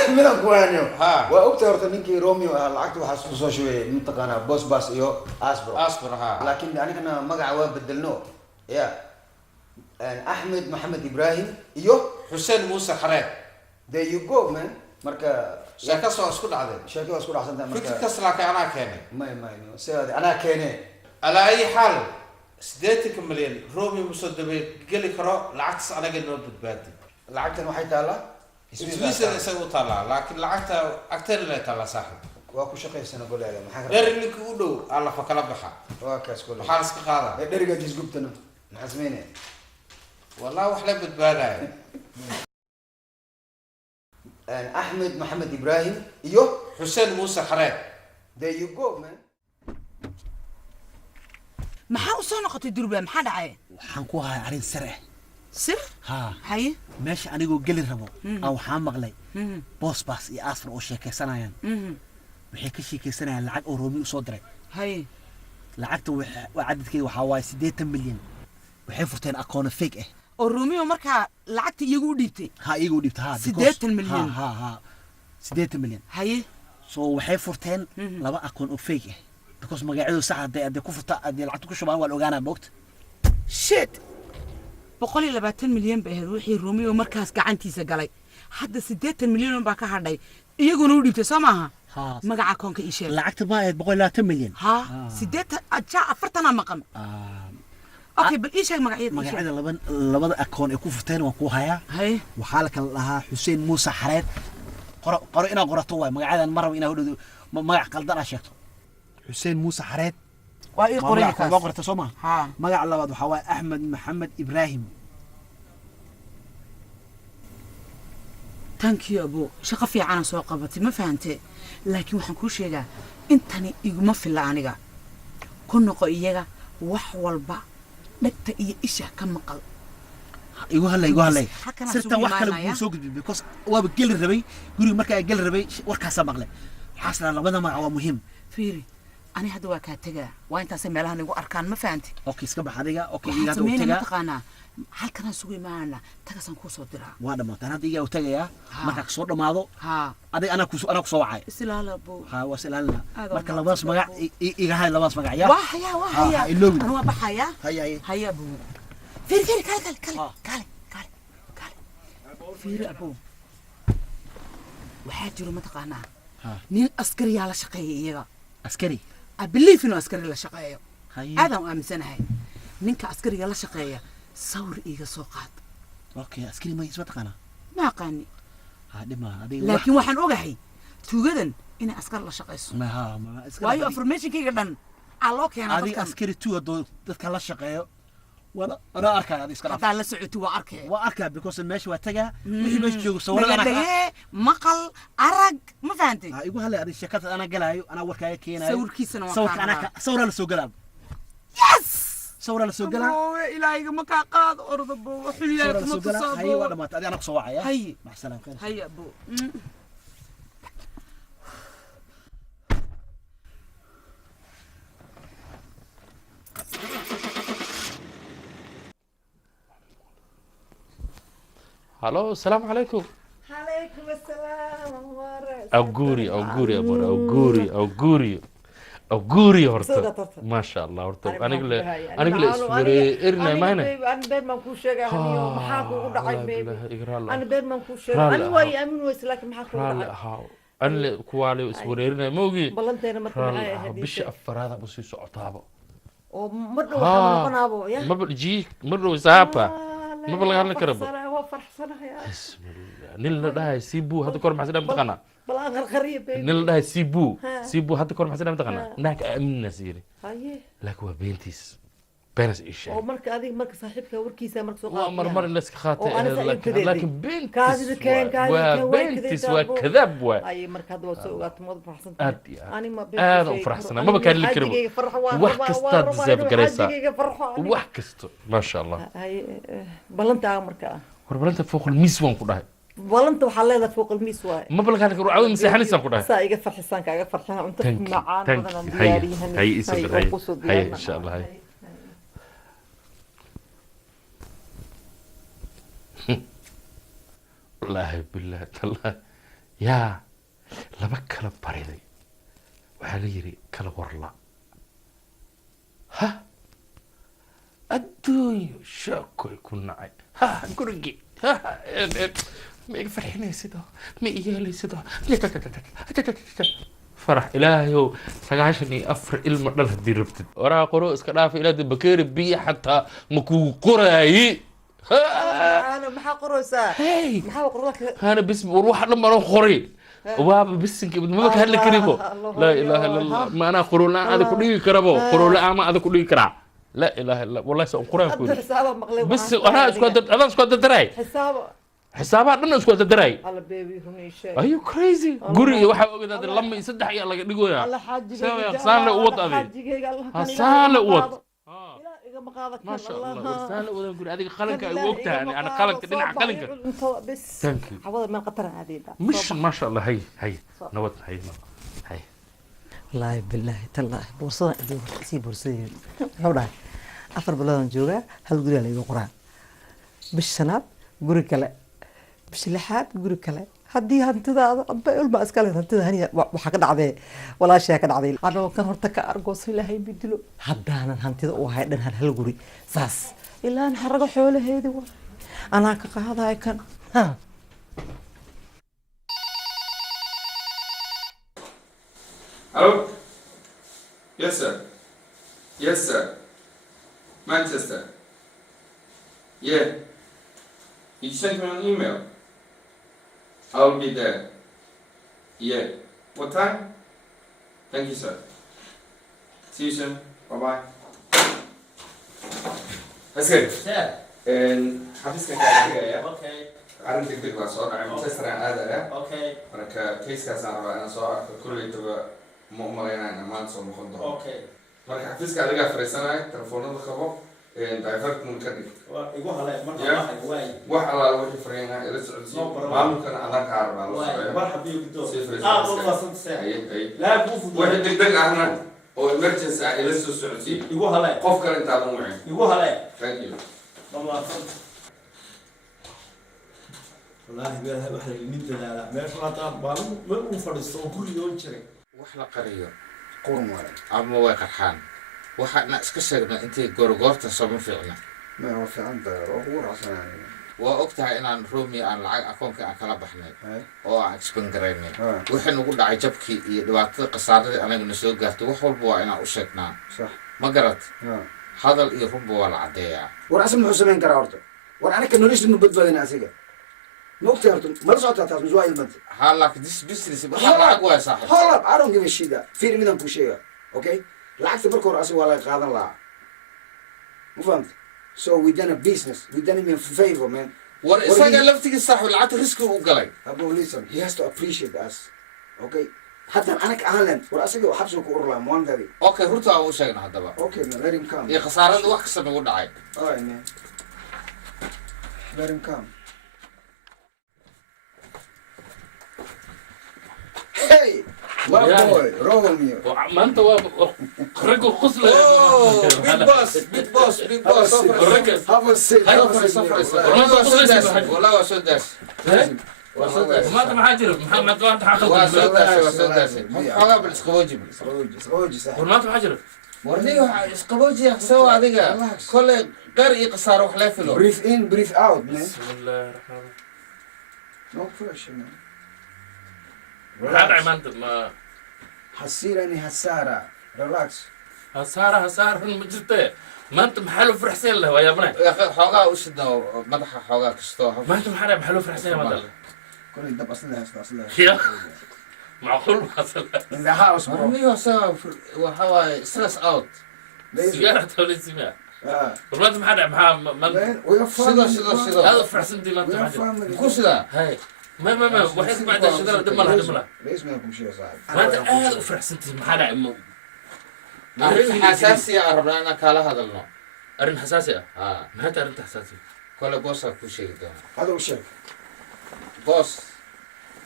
من أقوانيو وأكتر تنيكي روميو العقد وحاسس شوي منطقة بوس باس إيو أصبر ها لكن أنا كنا مقع بدلناه يا أحمد محمد إبراهيم إيو حسين موسى حرام there you go man مركا شاكا سو اسكو عدد شاكا اسكو عشان فكرة كسرك أنا كاني ما سيادي أنا كاني على أي حال سديتك مليون رومي مصدبي قال لي كرو العكس أنا قلنا بتبادي العكس وحي تالا سويسرا يسوي طلع لكن العكس أكثر لا طلع صاحب واكو شقي سنة قول هذا ما حكى غير اللي كودو الله فكلا بحا واكاس كله حارس كقاضي درجة جيس قبتنا نحزمينه والله وحلا بتبادع أحمد محمد إبراهيم إيوه حسين موسى حرام there you go man maxaa u soo noqotay durba maxaa dhacay waxaan ku hayaa arrin sir ah sir haa haye meesha anigoo geli rabo aan waxaan maqlay boos baas iyo asfar oo sheekaysanayaan waxay ka sheekaysanayaan lacag oo roomi u soo diray haye lacagta waa cadadkeeda waxaa waaye 80 milyan waxay furteen akoon fake ah oo roomiyo markaa lacagta iyagu u dhiibtay ها iyagu u dhiibtay haa 80 milyan ها 80 milyan haye soo waxay furteen laba akoon oo fake ah because magacyadu sax hadday ku furta hadday lacagta ku shubaan waa la ogaanaa moogta shit 120 milyan bay ahayd wixii roomiyo markaas gacantiisa galay hadda 80 milyan baa ka hadhay iyaguna u dhiibtay soo maaha magaca akoonka ii sheeg lacagta ma ahayd 120 milyan ها 40 maqan okay bal ii sheeg magacyada labada akoon ee ku furteen waan ku hayaa hay waxaa la kala lahaa Xuseen Muuse Xareed qoro inaa qorato waay magacyadan maraba inaa hodhow magac qaldan ah sheegto Xuseen Muuse Xareed waa ii qoraya kaas waa qorata soo ma ha magac labaad waxa waa Axmed Maxamed Ibrahim thank you abo shaqo fiican soo qabatay ma fahantay laakiin waxaan ku sheegaa intani iguma filla aniga ku noqo iyaga wax walba dhagta iyo isha ka maqal igu halay sirtan wax kale buu soo gudbiyay because waaba geli rabay guriga marka ay geli rabay warkaas maqlay xasna labada magac waa muhiim fiiri ani hadda waa ka tagaa waa intaas meelaha nagu arkaan ma fahantay okay iska bax adiga okay iga u tagaa taqaana halkan sugu imaana tagasan ku soo diraa waa dhamaatay hadda iga u tagaya marka soo dhamaado adiga ana ku soo wacay islaala buu waa islaala marka labadaas magac iga hay labadaas magac ya waa haya ana waa baxaya haya buu fiiri kale fiiri abo waxaa jiro ma taqaanaa nin askari yaa la shaqeeyay iyaga askari I believe in askari la shaqeeyo aadaan aaminsanahay ninka askariga la shaqeeya sawir iga soo qaad okay askari ma isma taqaanaa ma aqaani dhima adiga laakiin waxaan ogahay tuugadan inay askar la shaqeyso waayo informationkayga dhan aa loo keenaa adiga askari tuuga dadka la shaqeeyo أنا أركع هذه إسكال. هذا لسعتي وأركع. وأركع because المشي واتجا مش بيجوا صورة أنا. دقيقة مقل أرق ما فهمتي. يقول هلا هذه الشركات أنا قلها أنا وركاية كينا. صور كيسنا. صور أنا صورة للسوق قلب. يس. صورة للسوق قلب. إلهي ما كقاض أرض أبو حلية ما تصاب. هاي ولا ما تأدي أنا قصوعة يا. هاي. مع السلامة خير. هاي أبو. هلو السلام عليكم. عليكم السلام ورحمة. أوغوري oo guuri Soo horta gatarta. maasha allah horta Ani aniga maxaan ku dhahay, ani aniga la maxaan- iswareerinay aniga maana baby, ani been baan kuu sheegay aniyo maxaa kugu dhacay baby ani been baan kuu sheegay Raalli ani ahaa. waa i aamin weyse laakiin maxaa kugu raalli dhacay ahaa anle kuwaale iswareerinay ma ogi ballanteena marka raalli maxay ahaa ahayd bisha afaraad abu sii socotaaba oo mar dhow waxaa noqonaabo ya maba ji mar dhow saapa maba laga hadli karaba waa farxsanahay bismillah nin la dhahay sibu hadda kor maxaa sidaan taqana bal aan qarqariyo baby nin la dhahay sibu Ha. sibu hadda kor maxaa sidaan taqana Ha. naaka aaminna siiri haye laakiin waa beentiis beenas isha oo marka adiga marka saaxiibka warkiisa marka soo waa marmar in la iska qaatay laakiin beentis kaadida keen waa beentis waa kadaab waa ay marka hadda waa soo ogaato mood farxsan aad iyo aad u faraxsanaa maba kaan li karaba wax kastaad deserve garaysaa wax kasto maasha allah ay ballantaa marka war balanta fooq almiis waan ku dhahay balanta waxaa leedahay fooq almiis waaye ma balkaan karo cawin masaxanisaan ku dhahay saa iga farxisaan kaaga farxana cunto macaan badan aan hay diyaariyahan hay isu hay hay insha allah hay wallaahi bilaahi tallaahi yaa laba kala bariday waxaa la yidhi kala warla ha adduunyo shaakoy ku nacay ha gurigi ha ma iga farxinaysid ma i yeelaysid farax ilaahayow 94 ilma dhal haddii rabtid waraa qoro iska dhaafa ilaa bakeeri biyo xataa ma kugu qoraayi أنا ما حقروسا ما حقروك أنا بس بروح لما أروح خوري وابا بس إنك ما بك هلا كريبو لا إله إلا الله ما أنا قرولا هذا كله كربو قرولا ما هذا كله كرا لا إله إلا الله سأقول قرآن كله بس أنا أسكت دراي حسابات أنا أسكت دراي على بيبي هني شيء أيو كريزي قري واحد وقت هذا لما يصدق يا الله يقول يا سوي صار له وط هذه صار له وط ما شاء الله ورسالة ولا نقول هذه قلنك وقتها يعني أنا قلنك دين قلنك بس ثانك يو عوض من قطر هذه مش ما شاء الله هي نوت هي والله بالله تالله بورصة سي بورصة حوله أفر بلادن جوجا هل قولي عليه القرآن بش سناب قولي كلا بش لحاد قولي كلا هدي هنتدا بقول ما أسكال هنتدا هني وحكد عذيه ولا شيء كد عذيه أنا كان هرتك أرجوس في لهي بدلو هدانا هنتدا وهاي هالقولي ساس إلا أن حرق حوله هيدي أنا كهذا كان ها Hello? Yes, sir. Yes, sir. Manchester. Yeah. You sent me an email. I'll be there. Yeah. What time? Thank you, sir. See you soon. Bye-bye. That's good. Yeah. And حفظك كده Okay. أنا تكتب بس أنا متسرع هذا يا. Okay. أنا كيس كاس أنا صار كل اللي تبغى مؤمرين أنا ما نصور مخدر. Okay. مرة حفظك على فريسنا تلفونات الخبر دايفرت من كذي. يقول هلا مرة واحد واحد على وجه فرينا إذا سعودي ما ممكن أنا كعرب على مرحبا بيك دكتور. والله صدق أي لا بوف واحد دقدق عنا أو إمرجنسي إلى السعودي. يقول هلا. قف كان تعلم معي. يقول هلا. Thank you. والله بيرها واحد من لا ما شاء الله ما فرستو كل يوم شري wax la qariyo qurun wale ama way qarxaan waxaana iska sheegnaa intay goorgoorta sama fiicna ma waa fiican tahay oo ugu raacsanahay waa ogtahay inaan roomi aan lacag akoonka aan kala baxnay oo aan explain garaynay wixii nagu dhacay jabkii iyo dhibaatada khasaaradii anagana soo gaartay wax walba waa inaan u sheegnaa sax ma garad hadal iyo runba waa la caddeeyaa war asan muxuu samayn karaa horta war aniga nolosha ma badbaadina asiga نقطة ما صوتها تاس مزواج المنزل. هلا this business بحال عقوة صاحب. Hold up, I don't give a shit that. في ميدان كوشيا, okay? العكس بركور أسي ولا قادر لا. مو فهمت؟ So we done a business. We done him a favor, man. ورسالة لفتك الصح والعات ريسك وقلي. أبو listen, he has to appreciate us, okay? حتى أنا كأهلن ورأسي وحبسه كورلا موان ذي. Okay, رتوا أول شيء هذا بقى. Okay, man, let him come. يا خسارة واحد سنة ولا عيب. Alright, man. Let him come. Hey, my boy, Romeo. ما أنت رجل خصلة. Oh, big boss, big boss, big boss. Have a seat. والله وسوداس. maanta maxaa jira maxamed maanta xaqal waa soo daasay xogaa bal isqabooji صحيح war maanta maxaa jira warni waxa isqabooji soo adiga kole qar iyo qasaar wax la filo breathe in breathe out man bismillaahi rahmaan no pressure man maxaa dhacay maanta ma حسيرني هسارة relax hasaara ma jirte maanta maxaa loo faraxsan lahaa waa yaabnay xogaa u shidno madaxa xogaa kastoo maanta maxaa dhacay maxaa loo faraxsan yahay maanta كل الدب أصلها أصلها يا معقول حصل in the house bro warni waxa waay stress out سيارة تولي سمع والله ما حدا ما هذا فرحسنتي ما انت حدا كوسلا هاي ما وحيد بعد الشجرة دم لها دم لها ليش ما يكون شيء صعب ما انت هذا فرحسنتي ما حدا أرين حساسية أربعنا كلا هذا النوع أرين حساسية ما هذا أرين حساسية كل بوس كل شيء ده هذا وش بوس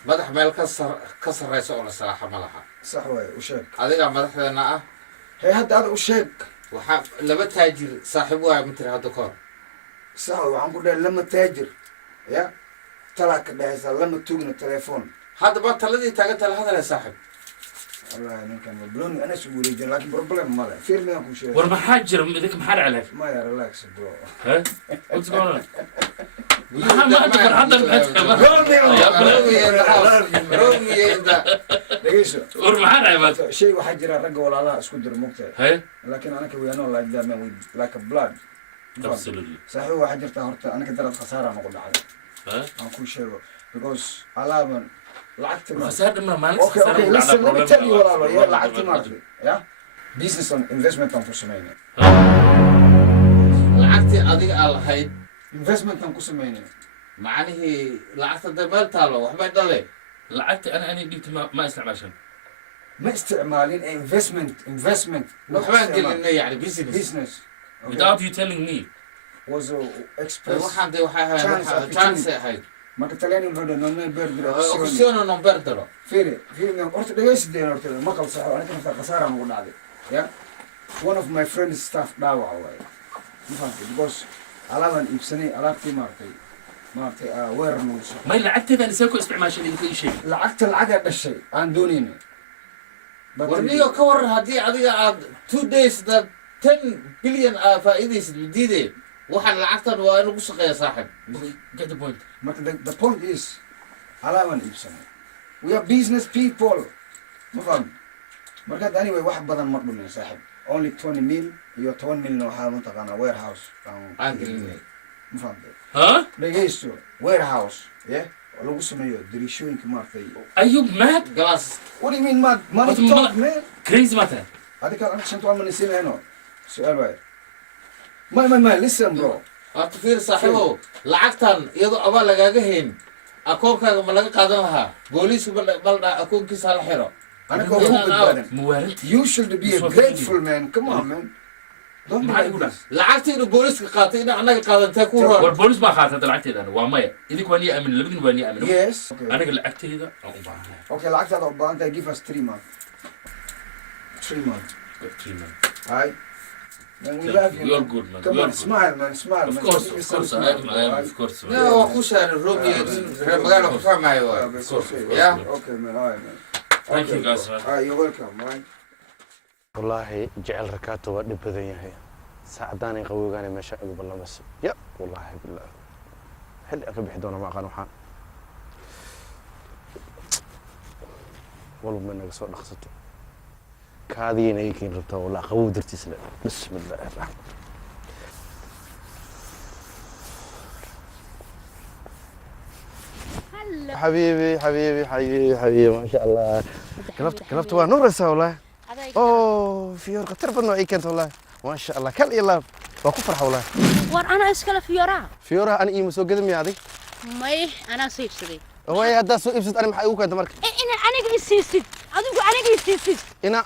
مدح مال كسر رئيس ولا صراحة ملحة صح وشك هذا مدح لنا هي هذا وشك وحاب لما تاجر صاحبه مثل هذا كور صح وعم بقول لما تاجر يا تلاك ده لما توجن التليفون هذا بقى الذي تاجت هذا صاحب والله أنا كان بلوني أنا شو بقول يجي لكن بروبلم ماله فيرمي أكو شيء ورما حاجر ذيك محل عليك ما يا ريلاكس برو ها what's going on ما أنت فرحان ورما حد عيبات شيء واحد جرى رجع ولا لا اسكندر مقتل هاي لكن أنا كويانو لايك ذا مان لايك بلاد صحيح واحد جرى هرت أنا كدرت خسارة ما قلنا عليه أنا كل شيء because علامة لعبت خسارة ما اوكي listen let me tell you what I know لعبت ماركتي يا business and investment aan ku sameynay lacagtii adiga aan lahayd investment aan ku sameynay macnihii lacagta meel taalo waxbay dhalay lacagta ana dhigtay ma isticmaashan ما استعمالين investment waxbaan gelinay yani business without you telling me was express waxaan de waxay chance ahayd marka talyaani wuxuu dhahay non perdere occasione non perdere fiiri horta dhegeysideen horta maqal sax aniga nafta khasaara ugu dhacday ya one of my friends staff dhaawac waay mafahantay because alaabaan iibsanay alaabtii maartay weerar nagu soo may lacagteedaan isee ku isticmaashay idinka ii sheeg lacagta lacagaa dhashay aan doonaynay warniyo ka waran haddii adiga aad 2 days da 10 billion faa'iidaysid diideen waxaan lacagtan waa in ugu shaqeeya saaxib get the point the point is alaabaan iibsanay we are business people ma faham marka anyway wax badan ma dhumin saaxib only 20 mil iyo 10 milna waxaa mataqaanaa warehouse aan gelinay ma fahamtay dhegeysto warehouse yeah lagu sameeyo dariishooyinka maartay ayub mad glass what do you mean mad money talk man crazy matter هذيك أنا شنو عم نسينا هنا سؤال واحد ما listen bro أتفير صاحبه لعكتان يدو أبا لقاقهين أكون كذا ما لقى قادم لها بوليس بلد أكون كيس على حيرة أنا كون you should be a grateful man come on man don't be like لعكتي إنه بوليس قاتين أنا قادم تكون والبوليس ما خاطر لعكتي أنا وامية إذا واني أمن لبدن واني أمن yes أنا قل لعكتي إذا okay لعكتي هذا أنت give us 3 months 3 months 3 months Hi. Man, we love you. You're good, man. Come You're on, good. smile, man, smile. Of course, of course, I am, of course. No, وخش على الرومي مقالة كفار معي Of course. Yeah. Okay, man. All right, man. Thank you, guys. All right, you're welcome, man. والله جعل ركاته ودي بدن يحيى ساعداني قويغاني مشا ugu ballamasi ya wallahi billah xilli aka bixi doona ma aqaan waxaan walba naga soo dhaqsato kaadiina ay keen rabtaa wallah qabow dartiis la bismillaahir rahmaan حبيبي ما شاء الله كلفت ونور والله اوه فيور قطر بنو اي كانت والله ما شاء الله كل يلا واكو فرحه والله war ana iskala فيورا انا اي مسو قدم يا عادي may ana siibsaday way hada soo ibsad ana maxay ugu keentay marka in aniga isiisid adigu aniga isiisid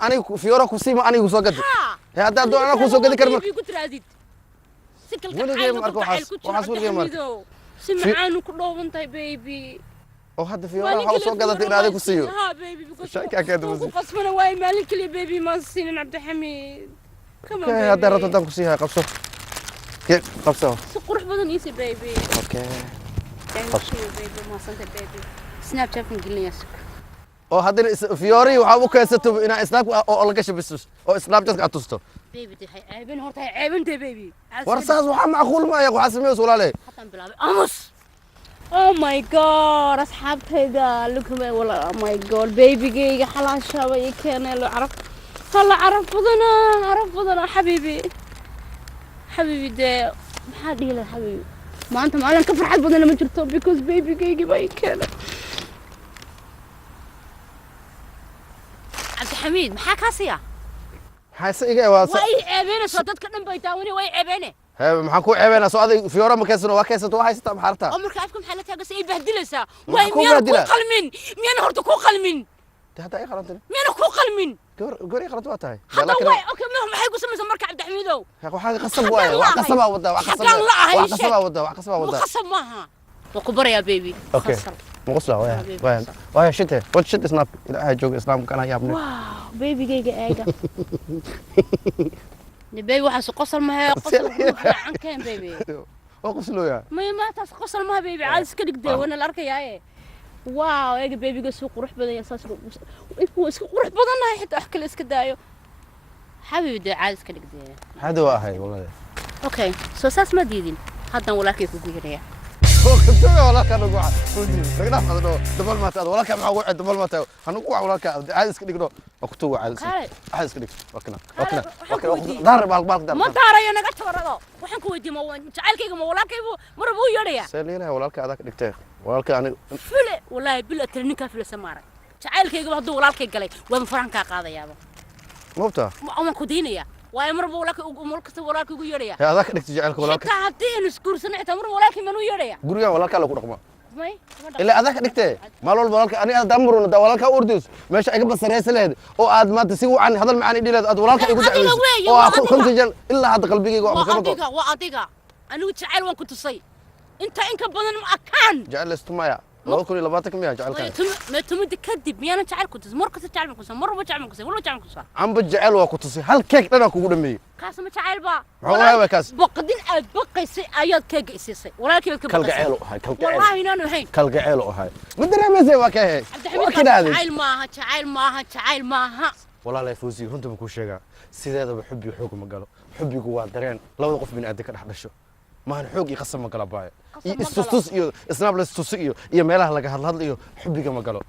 aniga fiyoora ku siima aniga soo gaday he hada doon ana ku soo gadi kar marka ku tiraadid sikalka weligay marka waxaas weligay marka si macaan ku dhoobantahay baby oo hada fiyoora waxa soo gadatay inaad ku siiyo ha baby shaka ka daba ku qasbana way maalin kali baby ma siinin Cabdixamiid kama hada rabtaan ku siihay qabso qabso si qurux badan ii baby okay Thank you, baby. ما صنت baby. سناب شات نقلني يا سك. oo haddana fiyoori waxaa u keensato inaa snaap oo la gasho bis oo snapchat aad tusto baby دي هاي عيبين هورتا هاي عيبين دي baby. war saas waxaa macquul ma ayaga waxaa sameeyay walaale حتى بلابي أمس. Oh my god أصحابتيدا look at me والله oh my god baby جي حلا شابي كان له عرف هلا عرف بدنا حبيبي ده محد يلا حبيبي ما أنت معلن كفر حد بدنا ما جرتوا because baby جي باي كان عبد الحميد محاك هاسيا حاسس إيه waa way ceebeen soo dadka dhan bay taawani way ceebeen maxaan ku ceebeynaa soo aday fiyoora ma keensan waa keensan waa haysta maxarta marka afkum xalad taaga say bahdilaysa way miyana horta ku qalmin hada ay qalantan miyana ku qalmin gori qalat waa tahay hada way okay maxay ku samaysan marka Cabdi Xamiidow waxa qasab waay wax qasaba wada wax qasaba wada qasab maaha ku baraya baby okay مغسلة ويا شتى وات شت سناب إلى جوج إسلام كان يابني واو بيبي جيجا إيجا نبي واحد قصر ما هي قصر عن كان بيبي وقصلوا يا ما تاس قصر ما بيبي عاد سكدك ده وانا الأركي يا واو إيجا بيبي جسوق روح بدن يساس روح بدن حتى أحكي لك دايو حبيبي ده عاد سكدك ده هذا واحد والله أوكي سوساس ما ديدين هذا ولا كيف بيجري ولا كان نقول نقدر هذا دبل ما تاد ولا كان معه دبل ما تاد هنقول ولا كان عايز كده كده أكتوه عايز كده وكنا دار بالك ما ترى أنا قلت وراه وحن كويدي ما تعال كيف ما ولا كيف مربو يريا سلينا ولا كان هذاك دكتور ولا كان فله والله بلا ترنيك في السمارة تعال كيف هذا ولا كيف قلي وين فرنك هذا يا أبا مبتة ما كودينيا واي مربو ولا ملك ولا كيف يريا هذاك دكتور جعلك ولا كيف تعطيه نسكور سنة مربو ولا كيف منو يريا قريا ولا كان لك رقمه إلا هذاك دكتور ما له ولا أنا دمرنا ده ولا كان أردوس ماشي أجيب بس رئيس له أو عاد ما تسوي عن هذا المعاني دي لا ولا كان يقول أو كنت جل إلا هذا قلبي يقول وأعطيك أنا وتعال وين كنت صي إنك بدن مكان جعل استماع لو كل لباتك مياه جعل كان ما تمد كذب ميانا تعال كنت مرة تعال كنت مرة تعال كنت ولا تعال كنت عم بجعل وكنت صي هل كيك أنا كقول مي كاس ما تعال با والله كاس بقدين بقي سي أياد كيك سي ولا كيف كل جعله هاي كل جعله والله هنا هين كل جعله هاي مدري ما زي وكاه وكذا تعال معها والله لا يفوزي هنت بكون شجع سيدا بحبي حوق مقاله حبي جوا درين لو وقف من أديك أحد الشو ما هنحوق يقسم مقاله باي استوس إيو إسناب لستوس إيو إيه ماله لقى هذا إيو حبي جوا مقاله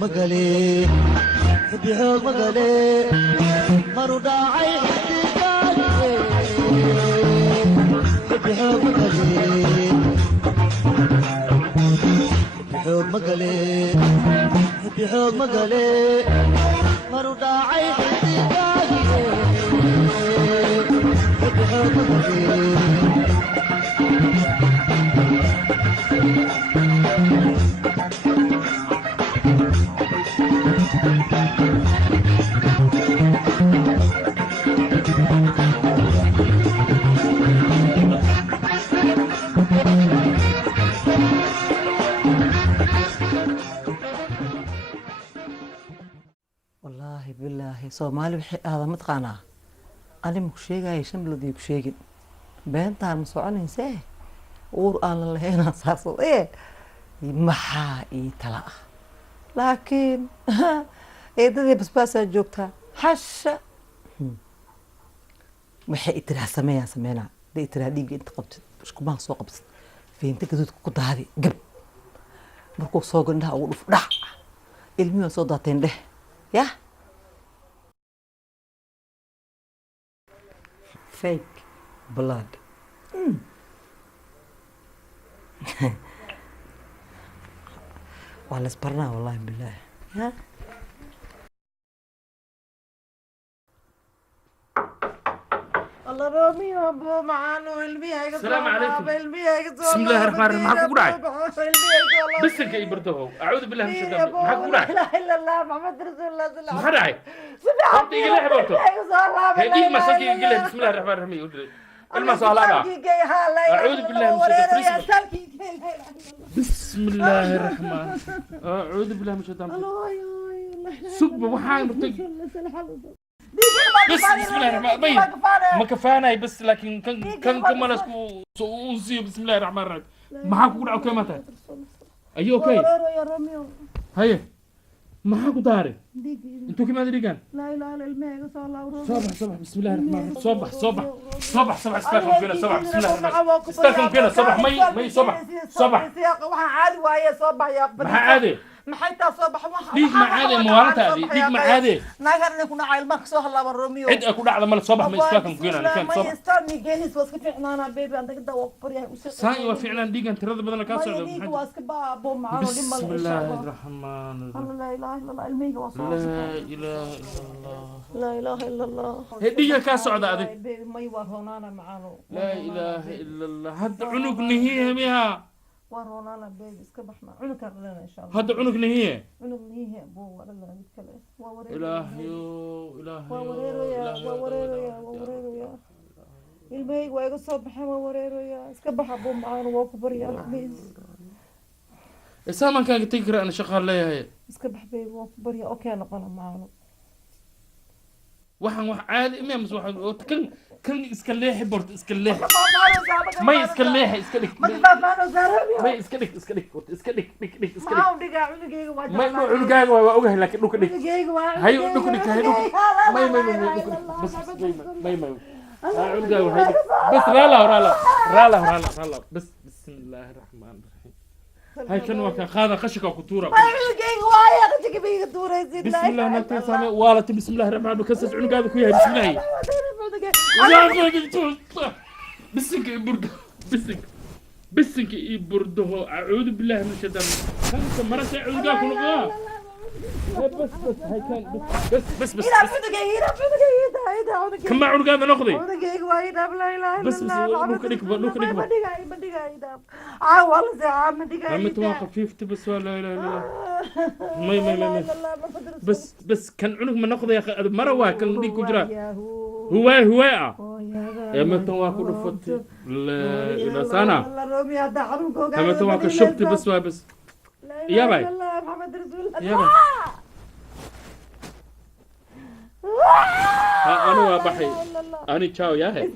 مقالي حبي حوق مقالي مرو داعي حبي حوق مقالي حبي حوق مقالي حبي حوق مقالي مرو داعي حبي حوق مقالي والله بالله Soomaali wixii aad ma taqaanaa ani ma ku sheegay shamladii ku sheegin beentaan ma soconaysee uur aan la lahayn saasoo maxaa ii tala ah laakiin eedadii basbaasaa joogtaa xasha waxay itiraa sameynaa dee itiraa dhiigga inta qabtid iskumaan soo qabsad fiinta gaduudka ku daadi gab markuu soo gandhaha ugu dhuf dhac ilmihii waa soo daateen dheh yah fake blood waa la isbarnaa wallahi bilaahi ya الله رومي ابو معانو المية السلام عليكم بسم الله الرحمن الرحيم معاك قرعي بس كي برده اعوذ بالله من الشيطان معاك قرعي لا اله الا الله محمد رسول الله صلى الله عليه وسلم محرعي انت يقول لي حبيبته هديك ما سكي يقول لي بسم الله الرحمن الرحيم المصالحة اعوذ بالله من الشيطان بسم الله الرحمن اعوذ بالله من الشيطان سب وحاين بس بسم الله الرحمن الرحيم ما كفانا بس لكن كان كمان اسكو سوسي بسم الله الرحمن الرحيم معاك قرعه كلمتها ايوه اوكي هيا معاك داري انتو كمان ديغان لا اله الا الله صلى الله عليه وسلم صبح بسم الله الرحمن الرحيم صبح استاكم كده صبح بسم الله الرحمن الرحيم استاكم كده صبح مي صبح waxaan caadi waaye soo baxaya maxaa caadi maxay taa soo bax waxa dhiig ma caadi muwaantaadi dhiig ma caadi nagar inay ku dhacay ilmaha soo halaba Romeo cid ay ku dhacda mal soo bax ma istaakan ku yeenan kan soo ma istaani geelis was ka fiicnaana baby aan dagda waa bariyahay u soo saan waa fiicnaan dhiigan tirada badan ka socdo maxay waa iska baabo macaan dhimal bismillahir rahmanir rahim la ilaha illa allah ilmiga waa soo la ilaha illa allah la ilaha illa allah dhiiga ka socda adig baby may waa roonana macaan la ilaha illa allah had cunug nihiya miha ورونا بيبي اسكبحنا عنك لنا ان شاء الله هذا عنق نهيه عنق نهيه بو ولا نتكلم الهي ووريرو يا المي وايغو صبح ووريرو يا اسكبح ابو معان وكبر يا بليز اسامه كان تقرا انا شغال ليه اسكبح بيبي وكبر يا اوكي انا قنا معانو waxaan wax caadi imaam waxaan oo kan iska leexi bort iska leexi may iska leexi iska dhig may iska dhig iska dhig iska dhig iska dhig dhiga cunugeyga waa may cunugaaga waa ogahay laakiin dhulka dhig cunugeyga waa hay dhulka dhig hay dhulka may bas may cunugaaga hay bas raala bas bismillahir rahmanir rahim هاي كانوا كخاذا خشكة وكتورة. بسم الله نتي سامي والتي بسم الله الرحمن الرحيم كسس عنق هذا كويها بسم الله. بسنك يبرد بسنك يبرده أعوذ بالله من الشيطان. كم مرة أعوذ قاك ونقاه. بس هاي كان بس كم ما عنق هذا نقضي. بس عم تواقف فيفت بس ولا لا ما بس كان عنق من نقضي يا اخي مره واحد كان ديك كجرا هو يا ما تواقف رفت لا سنه ما تواقف شفت بس يا باي محمد رسول الله يا باي انا بحي انا تشاو يا هي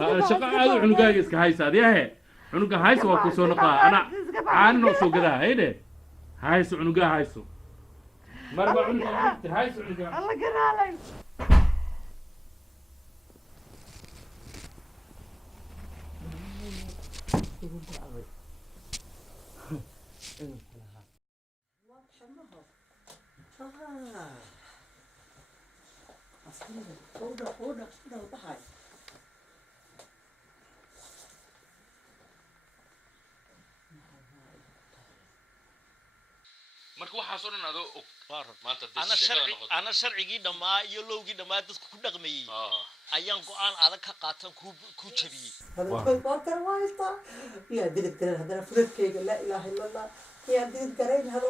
انا شقه عاد عنقاي اسك هايساد يا هي عنقا هايسو waa ku soo noqaa ana aan soo gadaa hayde هايسو عنقا هايسو marba عنقا هايسو عنقا الله قرالay marka waxa soo dhanado maanta ana sharcigii dhamaa iyo lowgii dhamaa dadku ku dhaqmayay ayaan go'aan adag ka qaatan ku jabiyay يا دلك ترى هذا فرد كيك لا إله إلا الله يا دلك كريم هذا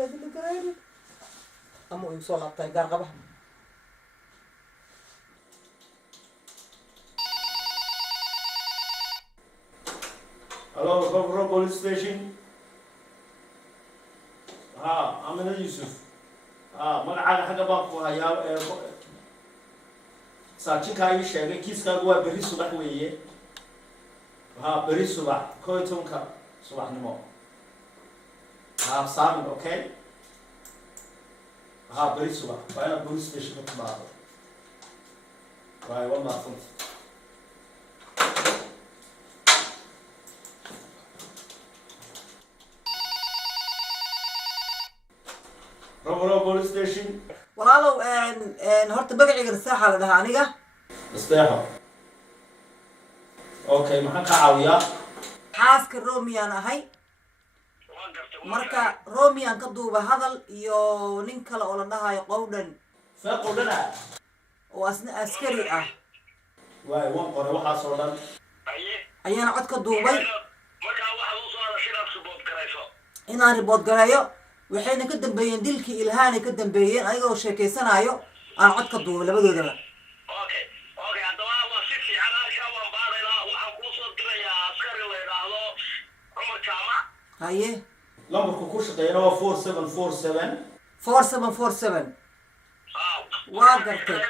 يا دلك كريم أمو يوصل على طيقار قبح Hello, Gopro Police Station. I'm Yusuf. magacaaga xagga baan ku hayaa saajinkaa ii sheegay kiiskaagu waa berri subax weeye berri subax 11 subaxnimo saamin okay berri subax waa inaad police station ka timaado waa maaqsanta Gopro Police Station. walaalow horta magacayga Nasteexa la dhahaa aniga Nasteexa okay maxaan ka caawiyaa xaaska romiyaan ahay marka romiyaan ka duuba hadal iyo nin kale oo la dhahayo qowdhan fee qowdhan ah oo asna askari ah waay waan qoray waxaasoo dhan ayaana cod ka duubay inaan ribood gareeyo waxayna ka dambeeyeen dilkii ilhaanay ka dambeeyeen ayagoo sheekaysanaayo aan cod ka duubay labadoodaba haye lambarku ku shaqeeyana waa 4747 4747 waa gartay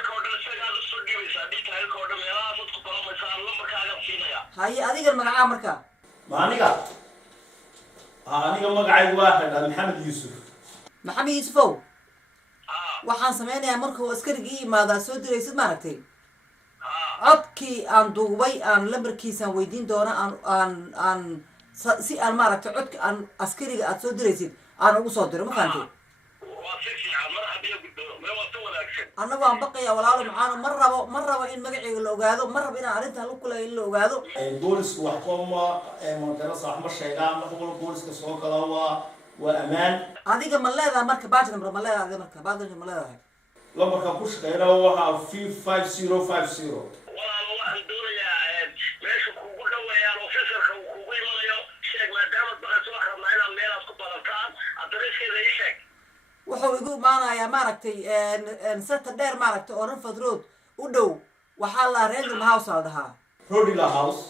haye adiga magacaa marka ma aniga aniga magacaygu waa xidhaa maxamed yuusuf maxamed yuusufow waxaan sameynayaa markuu askarigii imaadaa soo diraysid maaragtay codkii aan duubay aan lambarkiisaan weydiin doona aan si aan maaragtay codka aan askariga aad soo diraysid aan ugu soo diro ma fahamtay annagu aan baqaya walaalo macaano ma rabo in magaceyga la ogaado ma rabo inaan arrintan la kulay in la ogaado boolisku wax kuma magarasa wax ma sheegaan wax walba booliska soo gala waa ammaan adiga ma leedahay marka badge number ma leedahay adiga marka badge number ma leedahay lambarka ku shaqeeyana waxaa 55050 walaalo waxaan doonayaa meesha kugu dhaweeyaan officerka uu kugu imanayo sheeg maadaama baqato wax rabnaa inaad meelaad ku badantaan adreeskeeda ii sheeg wuxuu igu imaanayaa maaragtay seta dheer maaragtay oo Ranford Road u dhow waxaa la Random House la dhahaa Rodila House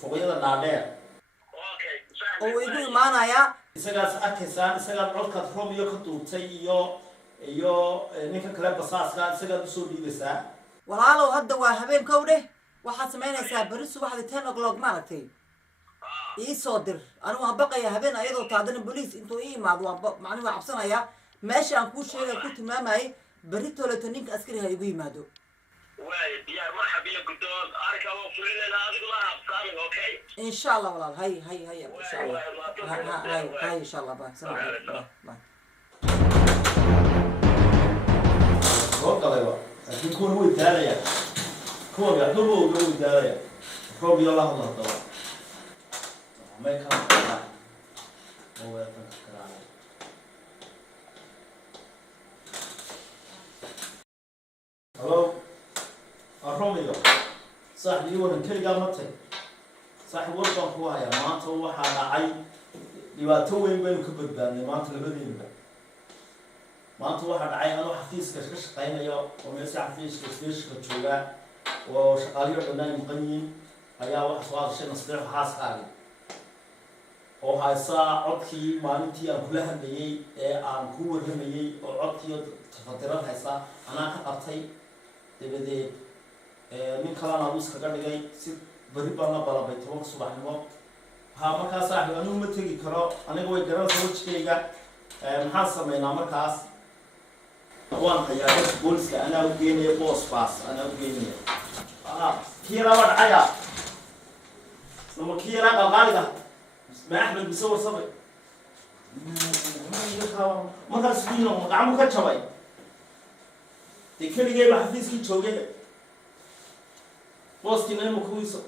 foqyada dhaadheer oo igu imaanayaa isagaas arkaysaan isagaa codkaad Romeo ka duubtay iyo ninka kale basaaska isagaa u soo dhiibaysaa walaalow hadda waa habeen kowdhe waxaad samaynaysaa bari subaxdii 10 o'clock maaragtay ii soo dir anigu waan baqaya habeen ayadoo taadana boliis intuu ii imaado macni waan cabsanayaa meesha aan kuu sheegay ku tilmaamayay beri toleto ninka askariga igu yimaado waay diyaar marxab iyo guddoon arka waa fulinayna adigu la habsaamin okay insha allah walaal hay insha allah hay insha allah bye salaam alaykum bye soo galayba laakiin kuwan way daalayaan kuwan yaxdubowga way daalayaan roob iyo la hadla hadaba may kala qadaa oo weertan karaa hello Romeo صاحبي وانا كل قام متى صاحب ورقة كوايا ما تو واحد عاي dhibaato weyn baynu ka badbaadnay maanta labadiinba maanta waxaa dhacay anoo xafiiska ka shaqaynayo oo meesha xafiiska isbeeshka jooga oo shaqaaliyo dhan ay maqan yihiin ayaa waxa soo hadashay nasdeex xaaskaaga oo haysaa codkii maalintii aan kula hadlayay ee aan ku warramayay oo codkii tafadiran haysaa anaa ka qabtay dabadeed nin kalena uu iskaga dhigay si bari baan la balabay 10 subaxnimo ها مركز صاحب أنا ما تيجي كرا أنا قوي جرا سوتش كيجا محاسب من مركز وان يا بولس أنا وجيني بوس باس أنا وجيني كيرا ورد عيا لما كيرا قالقا ما أحمد بيصور صبي مركز فينو عمو كتشوي تكلي جاي بحفيز كي تشوجي بوس كنا مكويسو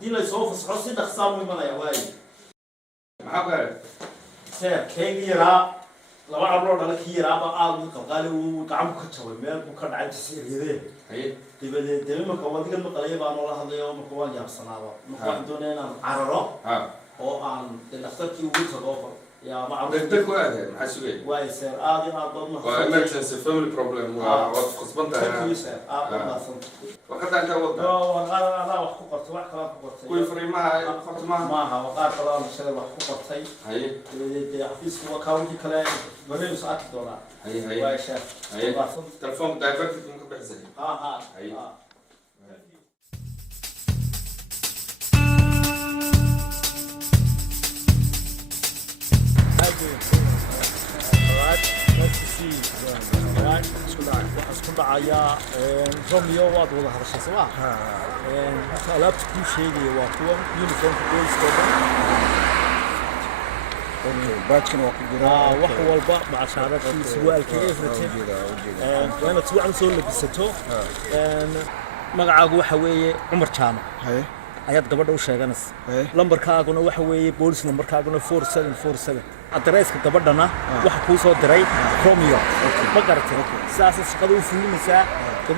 دي لا يسوف صحصي دخسام من يا واي معك سير كيرا لو عبروا على كيرا بقى قالوا قعم كتشوي ميل بكر عاد تسير يدين هي دبل ما كان ودي المقليه بان والله هذا يوم كوان يا صنابه ما دوننا عررو او ان دختركي ويسو يا ما دكتور واحد محسوبين واي سير ادي هذا emergency family problem وقصبنتها وقد انت وضع انا wax ku qortay wax kala ku qortay kuwi fariimaha maaha waqaar kala shada wax ku qortay haye xafiisku waa kaawinti kale barnaamij saacad doona haye waa sheef haye telefoon direct ka bixisay haye isku dhacaya Romeo waad wada hadashay sabaa inta alaabta ku sheegay waa kuwa uniform booliska baajkan waa ku jira wax walba macashaarada surwaalka everything waana si wacan soo labisato magacaagu waxa weeye cumar jaamac ayaad gabadha u sheeganaysa lambarkaaguna waxa weeye boolis lambarkaaguna 4747 adreeska gabadhana waxa kuu soo diray Romeo ma garatay sidaas shaqada u fulinaysaa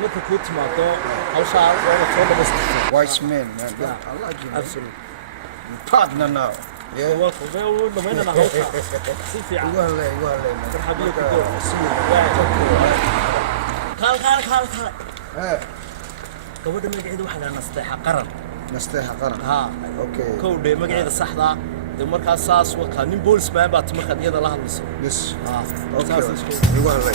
marka ku timaado hawshaa oo soo dhameystirtay Wise man, man. I like you, man. Absolutely. Partner now. Yeah. Well, ضمينا أنا هوشة. سيفي عاد. يقول مرحبا بك. كال. قبل ما نقعد واحد أنا نستيح قرن. نستيح قرن. ها. أوكي. كودي ما قعد الصح ذا. دمر كاساس وكان نبولس ما بعد ما خد يد الله بس. بس. ها. أوكي. يقول